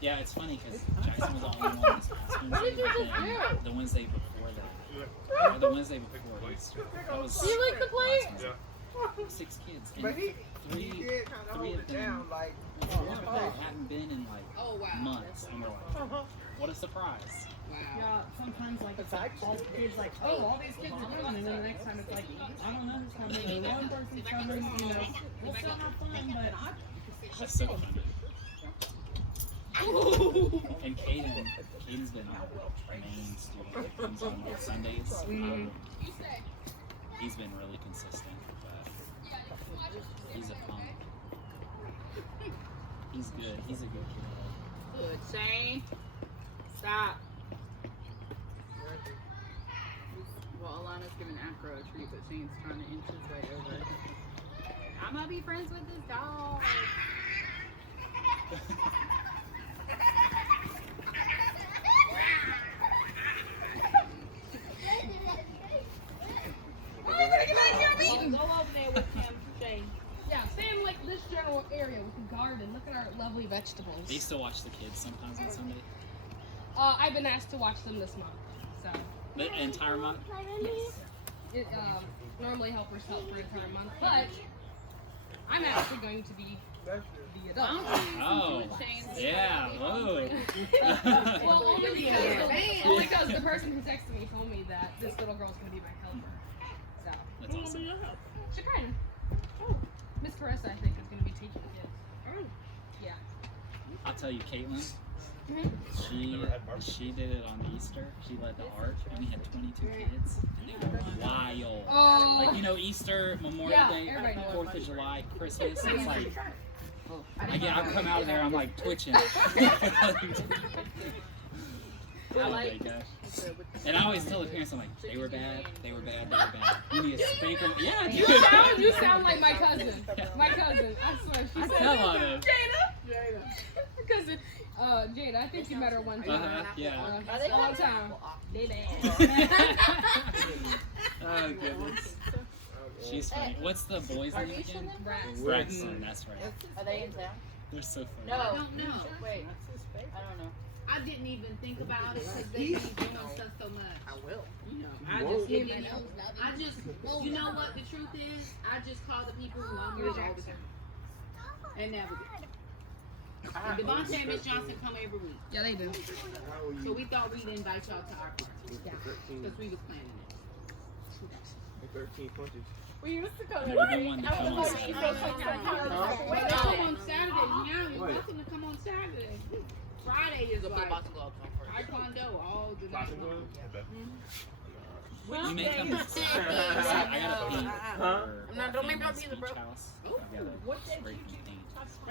Yeah, it's funny because Jaxon was the only one this past Wednesday. What did you just do? The Wednesday before that. Or the Wednesday before. That was You like the plate? Yeah. 6 kids. And But he three did kind of hold of it them down, like, hadn't been in months. And we're like, what a surprise. Wow. Yeah, sometimes like it's like all the kids like, oh, all these kids are coming, and then the next time it's like, I don't know who's coming, one person's coming, we'll still have fun, but That's so funny. And Caden's been our main student. He comes on Sundays. He's been really consistent, but he's a punk. He's good. He's a good kid. Good. Shane, stop. Well, Alana's giving Afro a treat, but Shane's trying to inch his way over. I'm gonna be friends with this dog. Yeah, Sam vegetables. They still watch the kids sometimes on Sunday. I've been asked to watch them this month, so. The entire month? Yes. It, normally helpers help for an entire month, but I'm actually going to be the adult. Oh, yeah. Whoa. Well, only because the person who texted me told me that this little girl's going to be my helper. So. That's awesome. Shakema. Oh, Miss Caressa, I think, is going to be teaching the kids. Oh. Yeah. I'll tell you, Caitlin, she did it on Easter. She led the art, and we had 22 kids. And they were wild. Oh. Like, you know, Easter, Memorial Day, 4th of July, Christmas. It's like, I come out of there, I'm like twitching. Oh my gosh. And I always tell the parents, I'm like, they were bad. You need to spank them. Yeah, dude. You sound like my cousin. My cousin. I swear. She said, Jada. Because Jada, I think you met her one time. Yeah. Are they one time? They bad. Oh goodness. She's funny. What's the boy's name again? Braxton. That's right. Are they in town? They're so funny. No. I don't know. Wait. I don't know. I didn't even think about it because they be doing stuff so much. I will. You know, I just, you know what the truth is? I just call the people who I'm with all the time. And never do. Devontae and Miss Johnson come every week. Yeah, they do. So we thought we'd invite y'all to our party. Yeah. Because we was planning it. 13 punches. We used to come You're the one to come on Saturday. Come on Saturday. Yeah, you're welcome to come on Saturday. Friday is like Taekwondo all the night long. You may come to Saturday. I gotta paint don't make me our be the beach bro. house. I What gotta did spray you paint.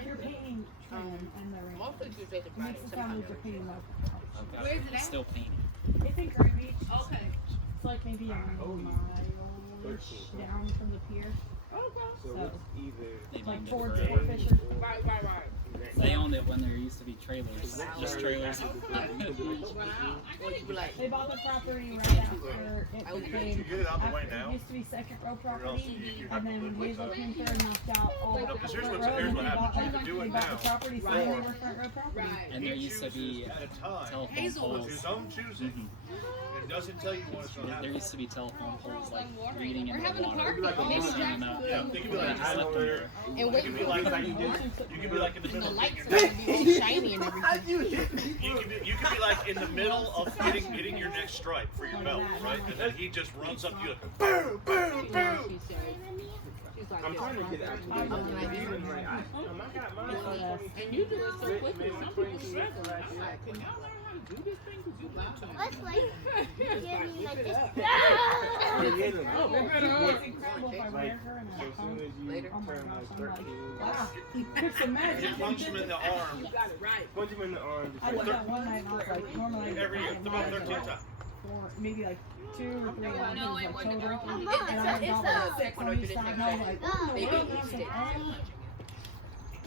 You're painting and the rain. Mostly Tuesday to It Friday. makes it sound like you're painting like Where's it at? Still painting. it's in Gray Beach. Okay. It's like maybe a mile-ish down from the pier. So it's either They Like named it Fort Gray. Fisher. Right. They owned it when there used to be trailers. Just trailers. They bought the property right after it became. you get it out the way After now? it used to be second row Or else property, you and then have to when live Hazel with came through and knocked out all the No, 'cause here's front what- row, here's and what they happens. bought You can do it they bought now. the property, so Right. they were front row property. Right. And there used to be at a time. telephone Hazel Of poles. his own choosing. It doesn't tell you when it's going to There happen. used to be telephone poles like leading We're into having a water. party. Like a Maybe month. Jackson. Yeah, they can be They like, just left them there. And you wait can for be like, the you can be like in the middle. lights are going to be all shiny and everything. You can be like in the middle of hitting your next stripe for your belt, right? And then he just runs up to you, like, boom, boom, boom. I'm trying to get it out of the way. I got mine. And you do it so quickly. Some people struggle. I'm like, can y'all learn how to do this thing? Because you loud. It's incredible if I wear her and So as soon as you turn like 13, wow. It's a You magic. punch him in the arm You got it right. punch him in the arm. I did that one night and I was like, normally I every about 13 times. or maybe like 2 or 3 hours No, like it wasn't. total. It's And I had a- about like 6 on each side and I was like, oh, They no, do and I was each like, day. oh.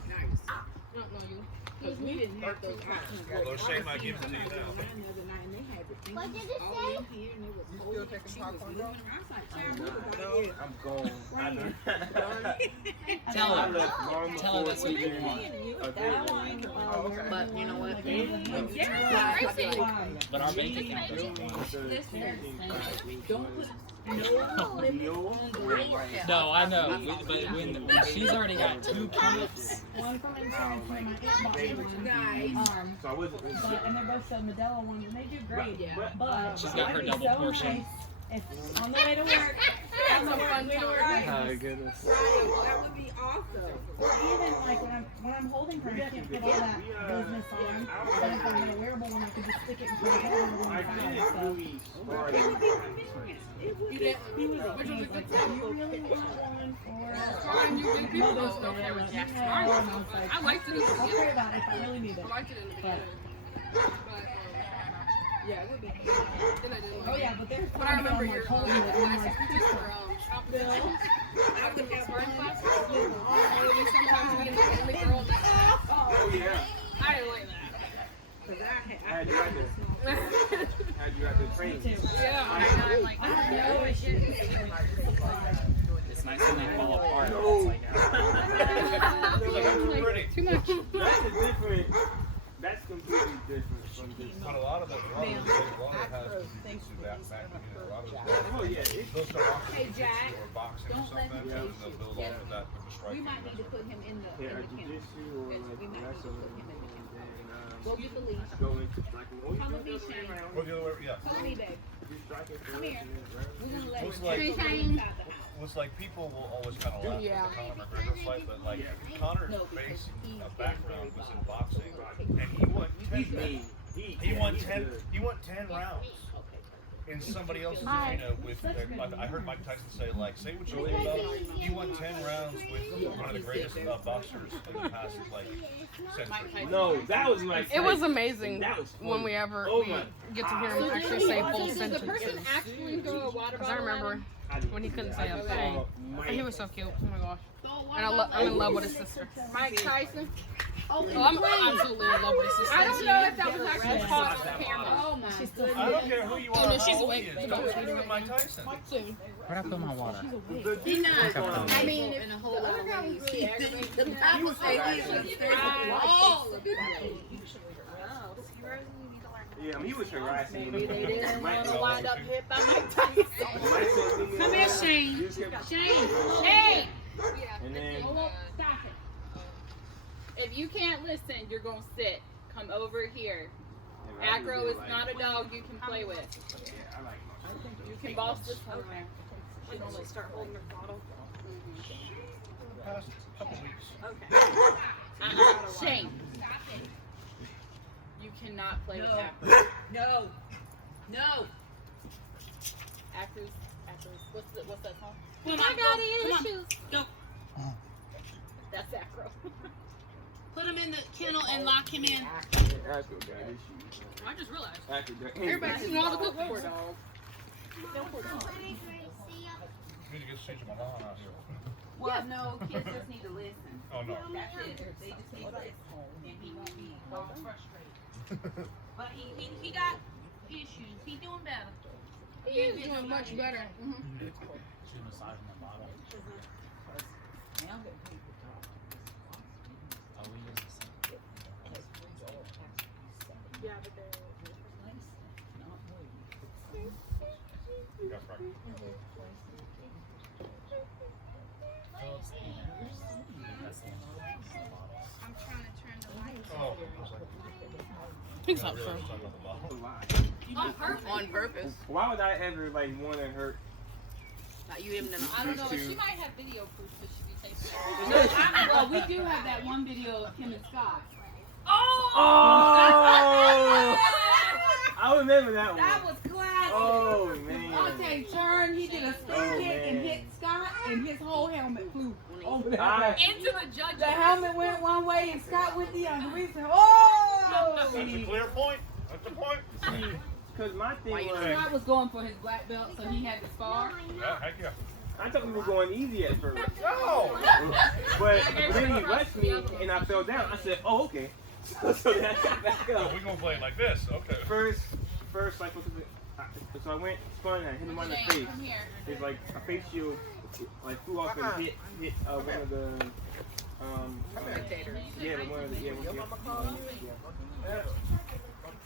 Nice. I don't know you. Because we didn't have those options. Although Shakema gives it to you now. The other night, and they had the things What did it all say? in here, and it was cold, and she was moving. I was like, Sarah, what about you? I'm gone. I know. Tell I her. left long Tell her before that's what you even want. a day. But you know what? But our bank account doesn't want it. Don't put No, I know. But when she's already got 2 caps. One from insurance and my aunt bought me one. Nice. So I wasn't. And they're both the Medela ones, and they do great. Yeah. But She's got her it'd be double so portion. nice if on the way to work, on the way to work, Oh goodness. That would be awesome. or even like when I'm holding her, I can't put all that business on. And if I had a wearable one, I could just stick it and put it on I my didn't side. So really start. he was like, you really want one for Trying new big people Mother's though. Day? Okay, Like, with yeah, Jackson. and I was like, I liked it in the I'll beginning. pray about it if I really need I it. liked it in the But beginning. But, Yeah, it would be. then I didn't like oh it. yeah, but there's But I remember like your holding it and I'm like, competitions for competitions. I would have smart classes. I would sometimes be the only girl that Oh yeah. I didn't like that. I had you right there. Had you right there training. too. Yeah, I'm like, I have no idea. This it's nice when they fall apart. No. It's like, I'm too pretty. Too much. That's completely different from this. But a lot of those runners, a lot of it has to do with that back, you know, a lot of those. Oh yeah, it's They'll start off Hey, with Jack, jiu-jitsu or boxing or don't let something, him and they'll build off of that with the We striking. might need to put him in the yeah, kennel. jiu-jitsu or We like might need to wrestling, put him in the and kennel. then Go get the leash. go into striking. Oh, you Come do with me, the other way Shane. around. Or the other way, yeah. Come with me, babe. You striking Come first here. and then round. We're gonna let Looks him like- go inside the house. It's like people will always kind of laugh Yeah. at the Conor McGregor fight, but like Conor's No, because base he's background was in boxing, and he won 10. He's mean. He won 10. He won 10 rounds. In somebody else's arena with, I heard Mike Tyson say, like, say what you will about him. He won 10 rounds with one of the greatest boxers in the past, like, century. No, that was my. It was amazing That was funny. when we ever Oh we my get to hear God. him actually say full Does the person sentences. actually throw a water Because I bottle at remember him? when he couldn't say a thing. And he was so cute. Oh my gosh. And And I'm in love with his sister. Mike Tyson? Oh, I'm absolutely in love with his sister. I don't know if that was actually caught on camera. Oh my goodness. I don't care who you are. Oh no, she's how old awake. he is. Don't screw with Mike Tyson. Soon. Where'd I put my water? He's not. Okay. I mean, in a whole lot of ways. He didn't. I would say he's all of it. Yeah, I mean, he was harassing me. Maybe they didn't want to wind up hit by Mike Come Come here, Shane. Shane. Shane. And then Stop it. If you can't listen, you're going to sit. Come over here. Acro is not a dog you can play with. Yeah, I like You can boss this one around. She normally start holding her bottle. Past couple weeks. Okay. Shane. You cannot play with Acro. No. No. Acro's. What's that song? Come on, got issues. Go. That's Acro. Put him in the kennel and lock him in. Acro got issues. I just realized. Acro got Everybody's seen all the Poor cookies. dog. You need to get Sage Milan out here. Well, no, kids just need to listen. Oh, no. That's it. They just need to listen. And he won't be frustrated. But he got issues. He doing better. He is doing much better. She's massaging the bottle. Oh, we use the same. Yeah, but they're You got pregnant. I'm trying to turn the light. Oh, I was like, He's not really, sure. I was talking about the bottle. On purpose. Why would I ever like want to hurt? I don't know. She might have video proof that she be taking No, well, we do have that one video of Kim and Scott. Oh! I remember that one. That was classic. Oh man. Dante turned, he did a spin Oh, kick and man. hit Scott, and his whole helmet flew over there. Into the judges. The helmet went one way and Scott went the other. We said, oh! That's a clear point. That's the point. Because my thing was, Scott was going for his black belt, so he had to spar. Yeah, heck yeah. I thought we were going easy at first. No! But then he rushed me and I fell down. I said, oh, okay. So then I got back Oh, up. we're going to play it like this. Okay. First, like, what was it? So I went, spun, and I hit him on the face. Come here. It's like a face shield, like flew off and hit one of the, yeah, one of the, yeah.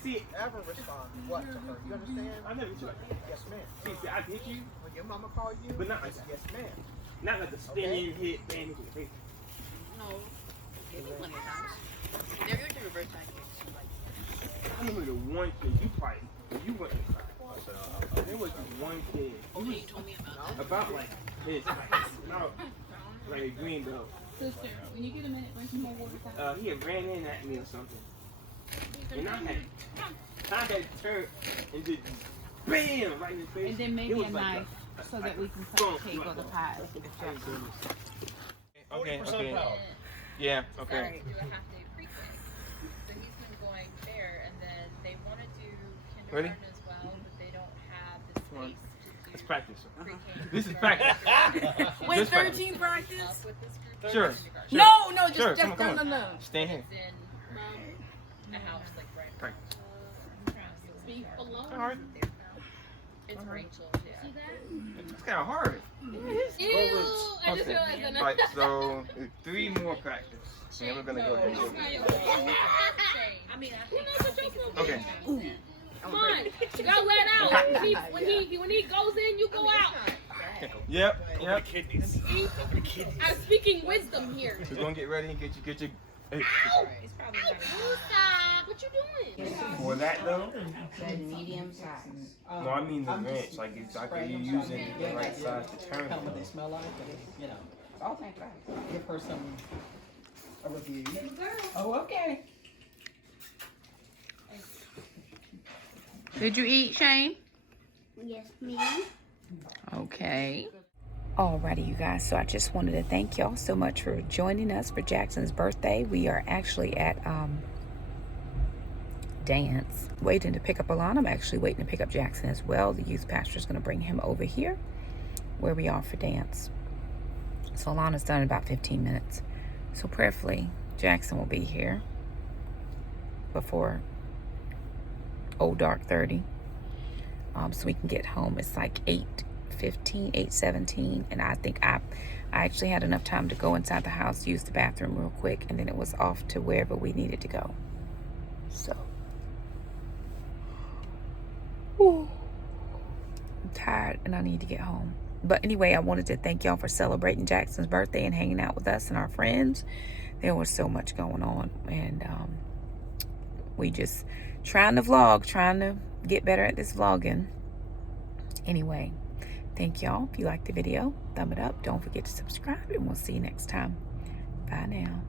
See, Ever respond what to her? You understand? I never tried. Yes, ma'am. See, I hit you, When your mama called you, but not like that. yes, ma'am. Not like the spinning hit, bam, into your face. I remember the one kid you probably, you went to cry. There was one kid. He told me about like this, like a green belt. Sister, when you get a minute, bring some more water. He had ran in at me or something. And I had turned and did bam right in his face. And then maybe It was a like knife so that we can cut the cake or the pie. Okay, 40% okay. power. Yeah, okay. Sorry, do a half day pre-K. So he's been going there, and then they want to do Ready? kindergarten as well, but they don't have the Come on. space to do Let's practice. pre-K. This is practice. Wait, Just practice. 13 practice? With this group Sure. kindergarten. Sure. No, just Sure, come on. no. Stand here. It's in a house like right Practice. Speak below. All right. It's Rachel. Yeah. See that? It's kind of hard. Ew! I just realized that. Alright, so 3 more practice. And then we're gonna go ahead and go. I mean, Okay. Come on, you gotta let it out. When he goes in, you go out. Yep. Kidneys. I'm speaking wisdom here. We're gonna get ready and get your. Hey. What you doing? For that though. That medium size. No, I mean the wrench. Like exactly you're using the right size to turn Tell them what they it. smell like, but you know, All thank God. give her a review. Oh, okay. Did you eat, Shane? Yes, ma'am. Okay. Alrighty, you guys, so I just wanted to thank y'all so much for joining us for Jackson's birthday. We are actually at dance, waiting to pick up Alana. I'm actually waiting to pick up Jackson as well. The youth pastor is going to bring him over here where we are for dance. So Alana's done in about 15 minutes. So prayerfully, Jackson will be here before old dark 30, so we can get home. It's like 8:15, 8:17, and I think I actually had enough time to go inside the house, use the bathroom real quick, and then it was off to wherever we needed to go. So I'm tired and I need to get home. But anyway, I wanted to thank y'all for celebrating Jackson's birthday and hanging out with us and our friends. There was so much going on, and we just trying to get better at this vlogging. Anyway, thank y'all. If you liked the video, thumb it up. Don't forget to subscribe, and we'll see you next time. Bye now.